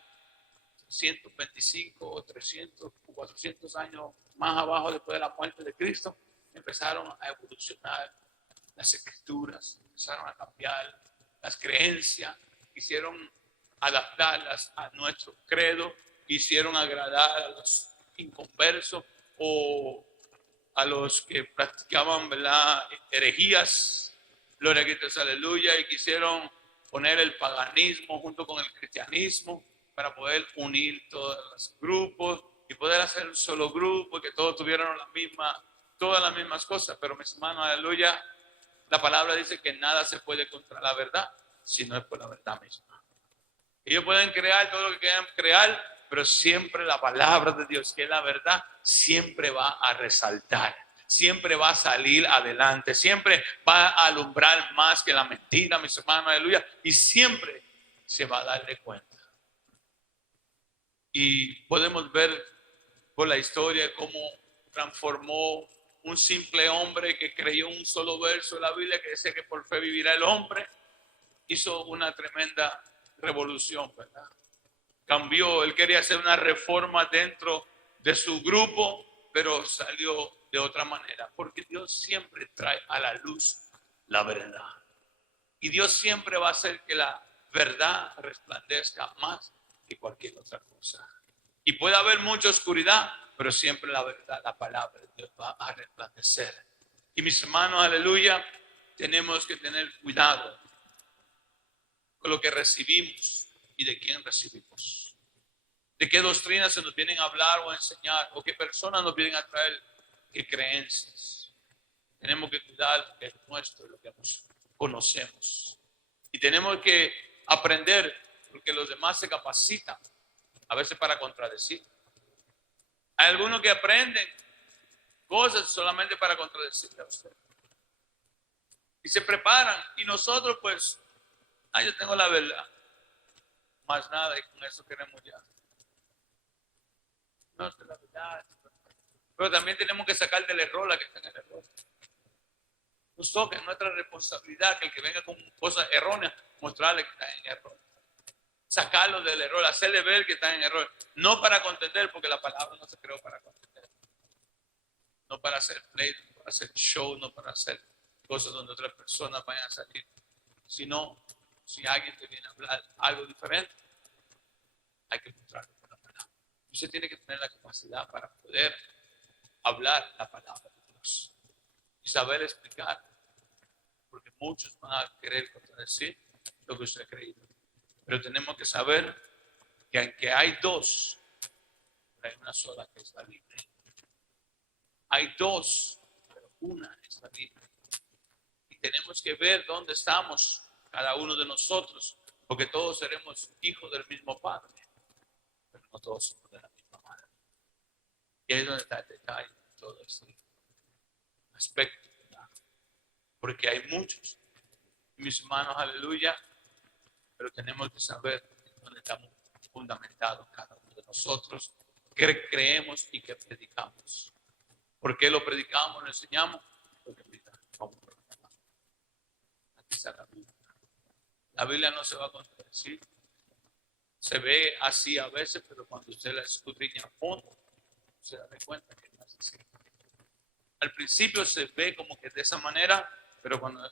125 o 300 o 400 años más abajo después de la muerte de Cristo, empezaron a evolucionar las escrituras, empezaron a cambiar las creencias, quisieron adaptarlas a nuestro credo, quisieron agradar a los inconversos o a los que practicaban, ¿verdad?, herejías, gloria a Cristo, aleluya, y quisieron poner el paganismo junto con el cristianismo para poder unir todos los grupos y poder hacer un solo grupo y que todos tuvieran todas las mismas cosas. Pero mis hermanos, aleluya, la palabra dice que nada se puede contra la verdad si no es por la verdad misma. Ellos pueden crear todo lo que quieran crear, pero siempre la palabra de Dios, que es la verdad, siempre va a resaltar, siempre va a salir adelante, siempre va a alumbrar más que la mentira, mis hermanos, aleluya, y siempre se va a darle cuenta. Y podemos ver por la historia cómo transformó un simple hombre que creyó un solo verso de la Biblia que dice que por fe vivirá el hombre. Hizo una tremenda revolución, ¿verdad? Cambió, él quería hacer una reforma dentro de su grupo, pero salió de otra manera, porque Dios siempre trae a la luz la verdad. Y Dios siempre va a hacer que la verdad resplandezca más que cualquier otra cosa. Y puede haber mucha oscuridad, pero siempre la verdad, la palabra de Dios va a resplandecer. Y mis hermanos, aleluya, tenemos que tener cuidado con lo que recibimos y de quién recibimos. De qué doctrinas se nos vienen a hablar o a enseñar, o qué personas nos vienen a traer, qué creencias. Tenemos que cuidar lo que es nuestro, lo que nos conocemos. Y tenemos que aprender, porque los demás se capacitan, a veces para contradecir. Hay algunos que aprenden cosas solamente para contradecirle a usted. Y se preparan, y nosotros pues, yo tengo la verdad. Más nada, y con eso queremos ya. No, es la verdad. Pero también tenemos que sacar del error la que está en el error. Nos toca, es nuestra responsabilidad que el que venga con cosas erróneas, mostrarle que está en error. Sacarlo del error, hacerle ver que está en error. No para contender, porque la palabra no se creó para contender. No para hacer play, no para hacer show, no para hacer cosas donde otras personas vayan a salir. Sino, si alguien te viene a hablar algo diferente, hay que mostrarlo con la palabra. Usted tiene que tener la capacidad para poder hablar la palabra de Dios y saber explicar, porque muchos van a querer contradecir lo que usted ha creído. Pero tenemos que saber que aunque hay dos, hay una sola que es la Biblia. Hay dos, pero una es la Biblia. Y tenemos que ver dónde estamos cada uno de nosotros, porque todos seremos hijos del mismo Padre, pero no todos somos de la misma madre. Y ahí es donde está el detalle de todo este aspecto, ¿verdad? porque hay muchos, mis hermanos, aleluya, pero tenemos que saber dónde estamos fundamentados cada uno de nosotros, qué creemos y qué predicamos. ¿Por qué lo predicamos, lo enseñamos? Porque predicamos. Aquí está la Biblia. La Biblia no se va a contradecir. Se ve así a veces, pero cuando usted la escudriña a fondo, se da cuenta que no es así. Al principio se ve como que de esa manera, pero cuando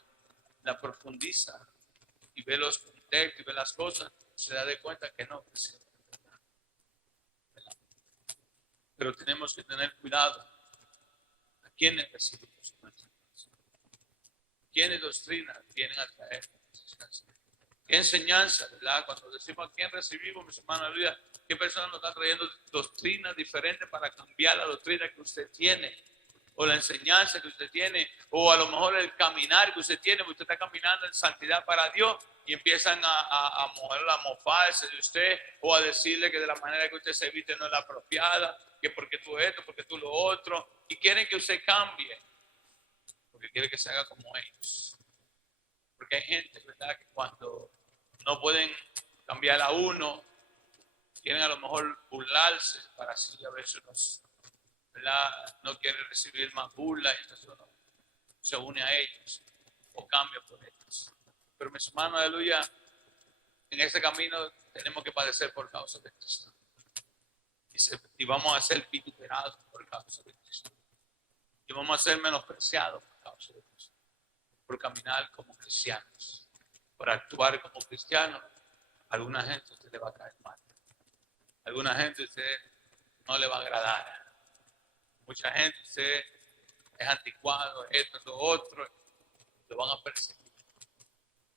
la profundiza y ve los contextos y ve las cosas, se da cuenta que no. Pero tenemos que tener cuidado a quienes recibimos. ¿Quiénes doctrinas vienen a traer? ¿Qué enseñanza, verdad? Cuando decimos a quién recibimos, mis hermanos, aleluya, ¿qué personas nos están trayendo doctrinas diferentes para cambiar la doctrina que usted tiene? O la enseñanza que usted tiene, o a lo mejor el caminar que usted tiene, usted está caminando en santidad para Dios y empiezan a mofarse de usted o a decirle que de la manera que usted se viste no es la apropiada, que porque tú esto, porque tú lo otro, y quieren que usted cambie, porque quiere que se haga como ellos. Porque hay gente, ¿verdad?, que cuando no pueden cambiar a uno, quieren a lo mejor burlarse para así a veces no quiere recibir más burla y entonces uno se une a ellos o cambia por ellos. Pero mis hermanos, aleluya, en ese camino tenemos que padecer por causa de Cristo. Y vamos a ser vituperados por causa de Cristo. Y vamos a ser menospreciados por causa de Cristo. Por caminar como cristianos, por actuar como cristianos. A alguna gente usted le va a caer mal. A alguna gente usted no le va a agradar. Mucha gente usted es anticuado, esto, lo otro, lo van a perseguir.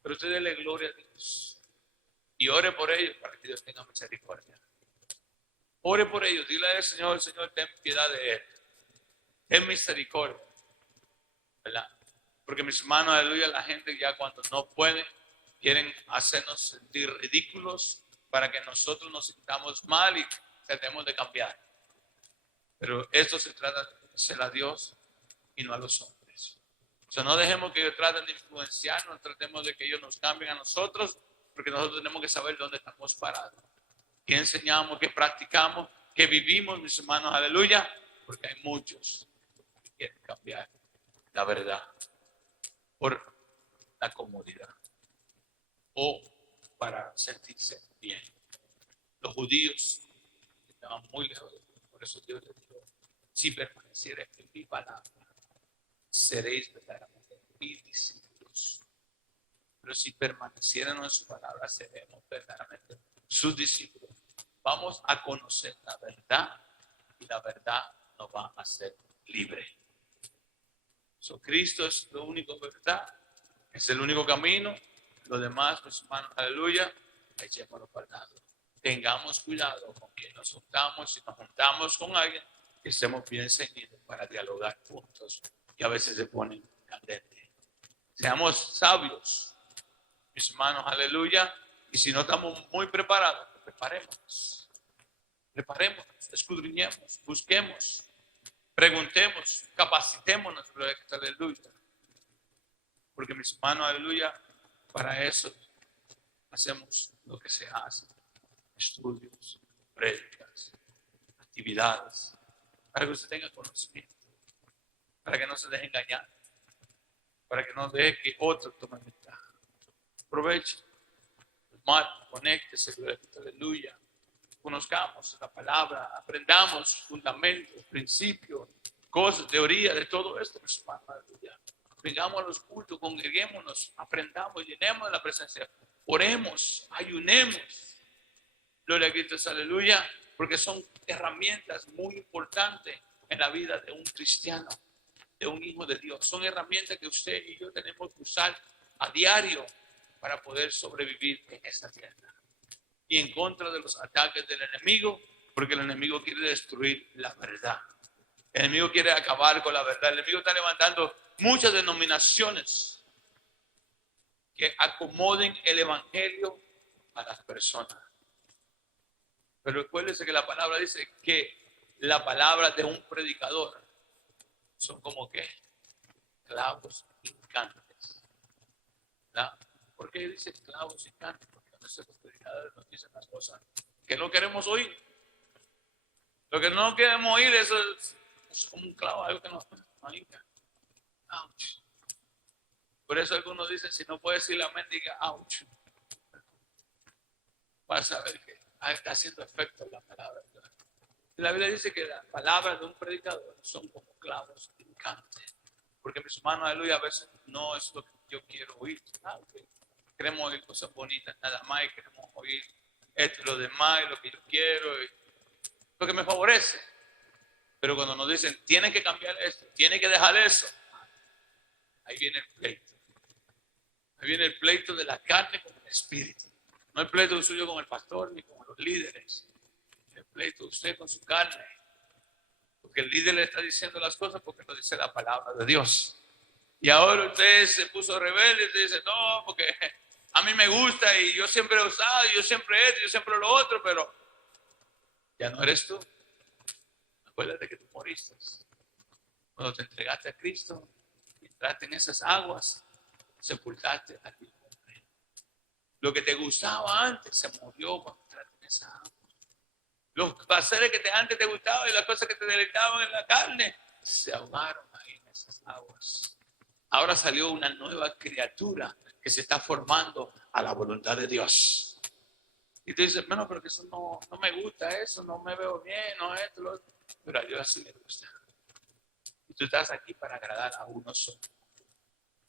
Pero usted dele gloria a Dios y ore por ellos para que Dios tenga misericordia. Ore por ellos, dile al Señor, Señor, ten piedad de él, ten misericordia, ¿verdad? Porque mis hermanos, aleluya, la gente ya cuando no pueden, quieren hacernos sentir ridículos para que nosotros nos sintamos mal y tratemos de cambiar. Pero esto se trata de ser a Dios y no a los hombres. O sea, no dejemos que ellos traten de influenciarnos, tratemos de que ellos nos cambien a nosotros, porque nosotros tenemos que saber dónde estamos parados. ¿Qué enseñamos, qué practicamos, qué vivimos, mis hermanos? Aleluya. Porque hay muchos que quieren cambiar la verdad por la comodidad o para sentirse bien. Los judíos estaban muy lejos de Dios. Por eso Dios les dijo, si permaneciereis en mi palabra, seréis verdaderamente mis discípulos. Pero si permaneciéramos en su palabra, seremos verdaderamente sus discípulos. Vamos a conocer la verdad y la verdad nos va a hacer libre. Cristo es lo único verdad, es el único camino. Los demás, mis hermanos, aleluya, echémoslo para el lado. Tengamos cuidado con quien nos juntamos. Si nos juntamos con alguien, que estemos bien ceñidos para dialogar juntos, que a veces se ponen candentes. Seamos sabios, mis hermanos, aleluya. Y si no estamos muy preparados, preparémonos, escudriñemos, busquemos, preguntemos, capacitémonos, aleluya. Porque mis hermanos, aleluya, para eso hacemos lo que se hace: estudios, prédicas, actividades, para que usted tenga conocimiento, para que no se deje engañar, para que no deje que otros tomen ventaja. Aproveche, conéctese, aleluya. Conozcamos la palabra, aprendamos fundamentos, principios, cosas, teoría de todo esto, mis hermanos, aleluya. Vengamos a los cultos, congreguémonos, aprendamos, llenemos de la presencia, oremos, ayunemos. Gloria a Cristo, aleluya, porque son herramientas muy importantes en la vida de un cristiano, de un hijo de Dios. Son herramientas que usted y yo tenemos que usar a diario para poder sobrevivir en esta tierra. Y en contra de los ataques del enemigo, porque el enemigo quiere destruir la verdad. El enemigo quiere acabar con la verdad. El enemigo está levantando muchas denominaciones que acomoden el evangelio a las personas. Pero recuérdense que la palabra dice que la palabra de un predicador son como que clavos hincantes. ¿Verdad? ¿Por qué dice clavos hincantes? Porque nuestras autoridades nos dicen las cosas que no queremos oír. Lo que no queremos oír, eso es como un clavo, algo que nos hinca. Ouch. Por eso algunos dicen, si no puedes decir la amén, diga ouch. Vas a ver que está haciendo efecto la palabra. La Biblia dice que las palabras de un predicador son como clavos hincantes. Porque mis hermanos, aleluya, a veces no es lo que yo quiero oír. Queremos oír cosas bonitas nada más y queremos oír esto y lo demás y lo que yo quiero y lo que me favorece. Pero cuando nos dicen, tienen que cambiar esto, tienen que dejar eso, ahí viene el pleito. Ahí viene el pleito de la carne con el espíritu. No el pleito suyo con el pastor ni con los líderes. El pleito de usted con su carne. Porque el líder le está diciendo las cosas porque lo dice la palabra de Dios. Y ahora usted se puso rebelde y usted dice, no, porque a mí me gusta y yo siempre he usado, y yo siempre esto, yo siempre lo otro, pero ya no eres tú. Acuérdate que tú moriste. Cuando te entregaste a Cristo, entraste en esas aguas, sepultaste a ti. Lo que te gustaba antes se murió cuando entraste en esa agua. Los placeres que antes te gustaban y las cosas que te deleitaban en la carne se ahogaron ahí en esas aguas. Ahora salió una nueva criatura que se está formando a la voluntad de Dios. Y tú dices, bueno, pero que eso no me gusta, eso no me veo bien, no esto, lo otro. Pero a Dios así le gusta. Y tú estás aquí para agradar a uno solo.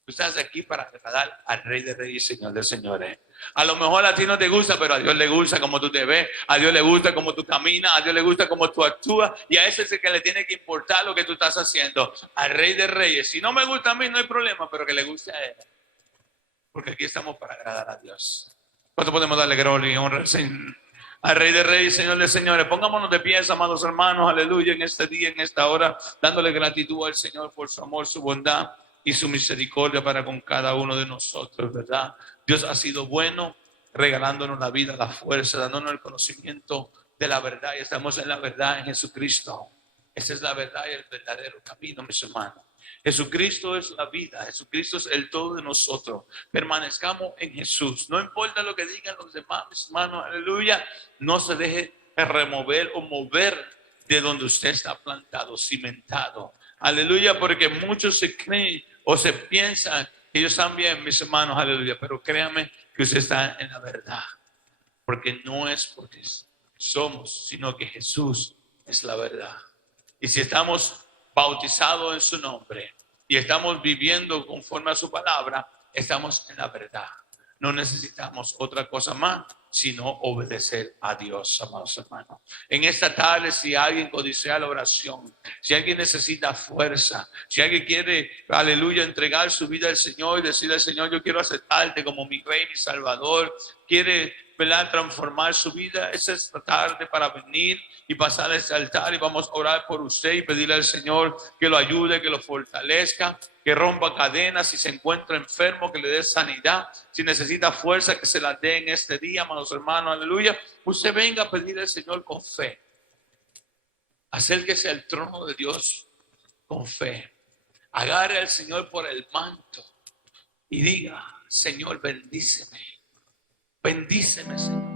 Tú estás aquí para agradar al Rey de Reyes y Señor de Señores. A lo mejor a ti no te gusta, pero a Dios le gusta como tú te ves, a Dios le gusta como tú caminas, a Dios le gusta como tú actúas, y a ese es el que le tiene que importar lo que tú estás haciendo, al Rey de Reyes. Si no me gusta a mí, no hay problema, pero que le guste a Él. Porque aquí estamos para agradar a Dios. ¿Cuánto podemos darle gloria y honra al Rey de Reyes, Señor de Señores? Pongámonos de pies, amados hermanos, aleluya, en este día, en esta hora, dándole gratitud al Señor por su amor, su bondad y su misericordia para con cada uno de nosotros, ¿verdad? Dios ha sido bueno, regalándonos la vida, la fuerza, dándonos el conocimiento de la verdad, y estamos en la verdad en Jesucristo. Esa es la verdad y el verdadero camino, mis hermanos. Jesucristo es la vida, Jesucristo es el todo de nosotros. Permanezcamos en Jesús. No importa lo que digan los demás, mis hermanos, aleluya. No se deje remover o mover de donde usted está plantado, cimentado. Aleluya, porque muchos se creen o se piensan que ellos están bien, mis hermanos, aleluya. Pero créanme que usted está en la verdad. Porque no es porque somos, sino que Jesús es la verdad. Y si estamos bautizados en su nombre y estamos viviendo conforme a su palabra, estamos en la verdad. No necesitamos otra cosa más, sino obedecer a Dios, amados hermanos. En esta tarde, si alguien codicea la oración, si alguien necesita fuerza, si alguien quiere, aleluya, entregar su vida al Señor y decirle al Señor, yo quiero aceptarte como mi Rey, mi Salvador, quiere, ¿verdad?, transformar su vida, esa es la tarde para venir y pasar a este altar y vamos a orar por usted y pedirle al Señor que lo ayude, que lo fortalezca, que rompa cadenas, si se encuentra enfermo, que le dé sanidad, si necesita fuerza, que se la dé en este día, amados hermanos, aleluya. Usted venga a pedirle al Señor con fe. Acérquese al trono de Dios con fe. Agarre al Señor por el manto y diga, Señor, bendíceme. Bendíceme, Señor.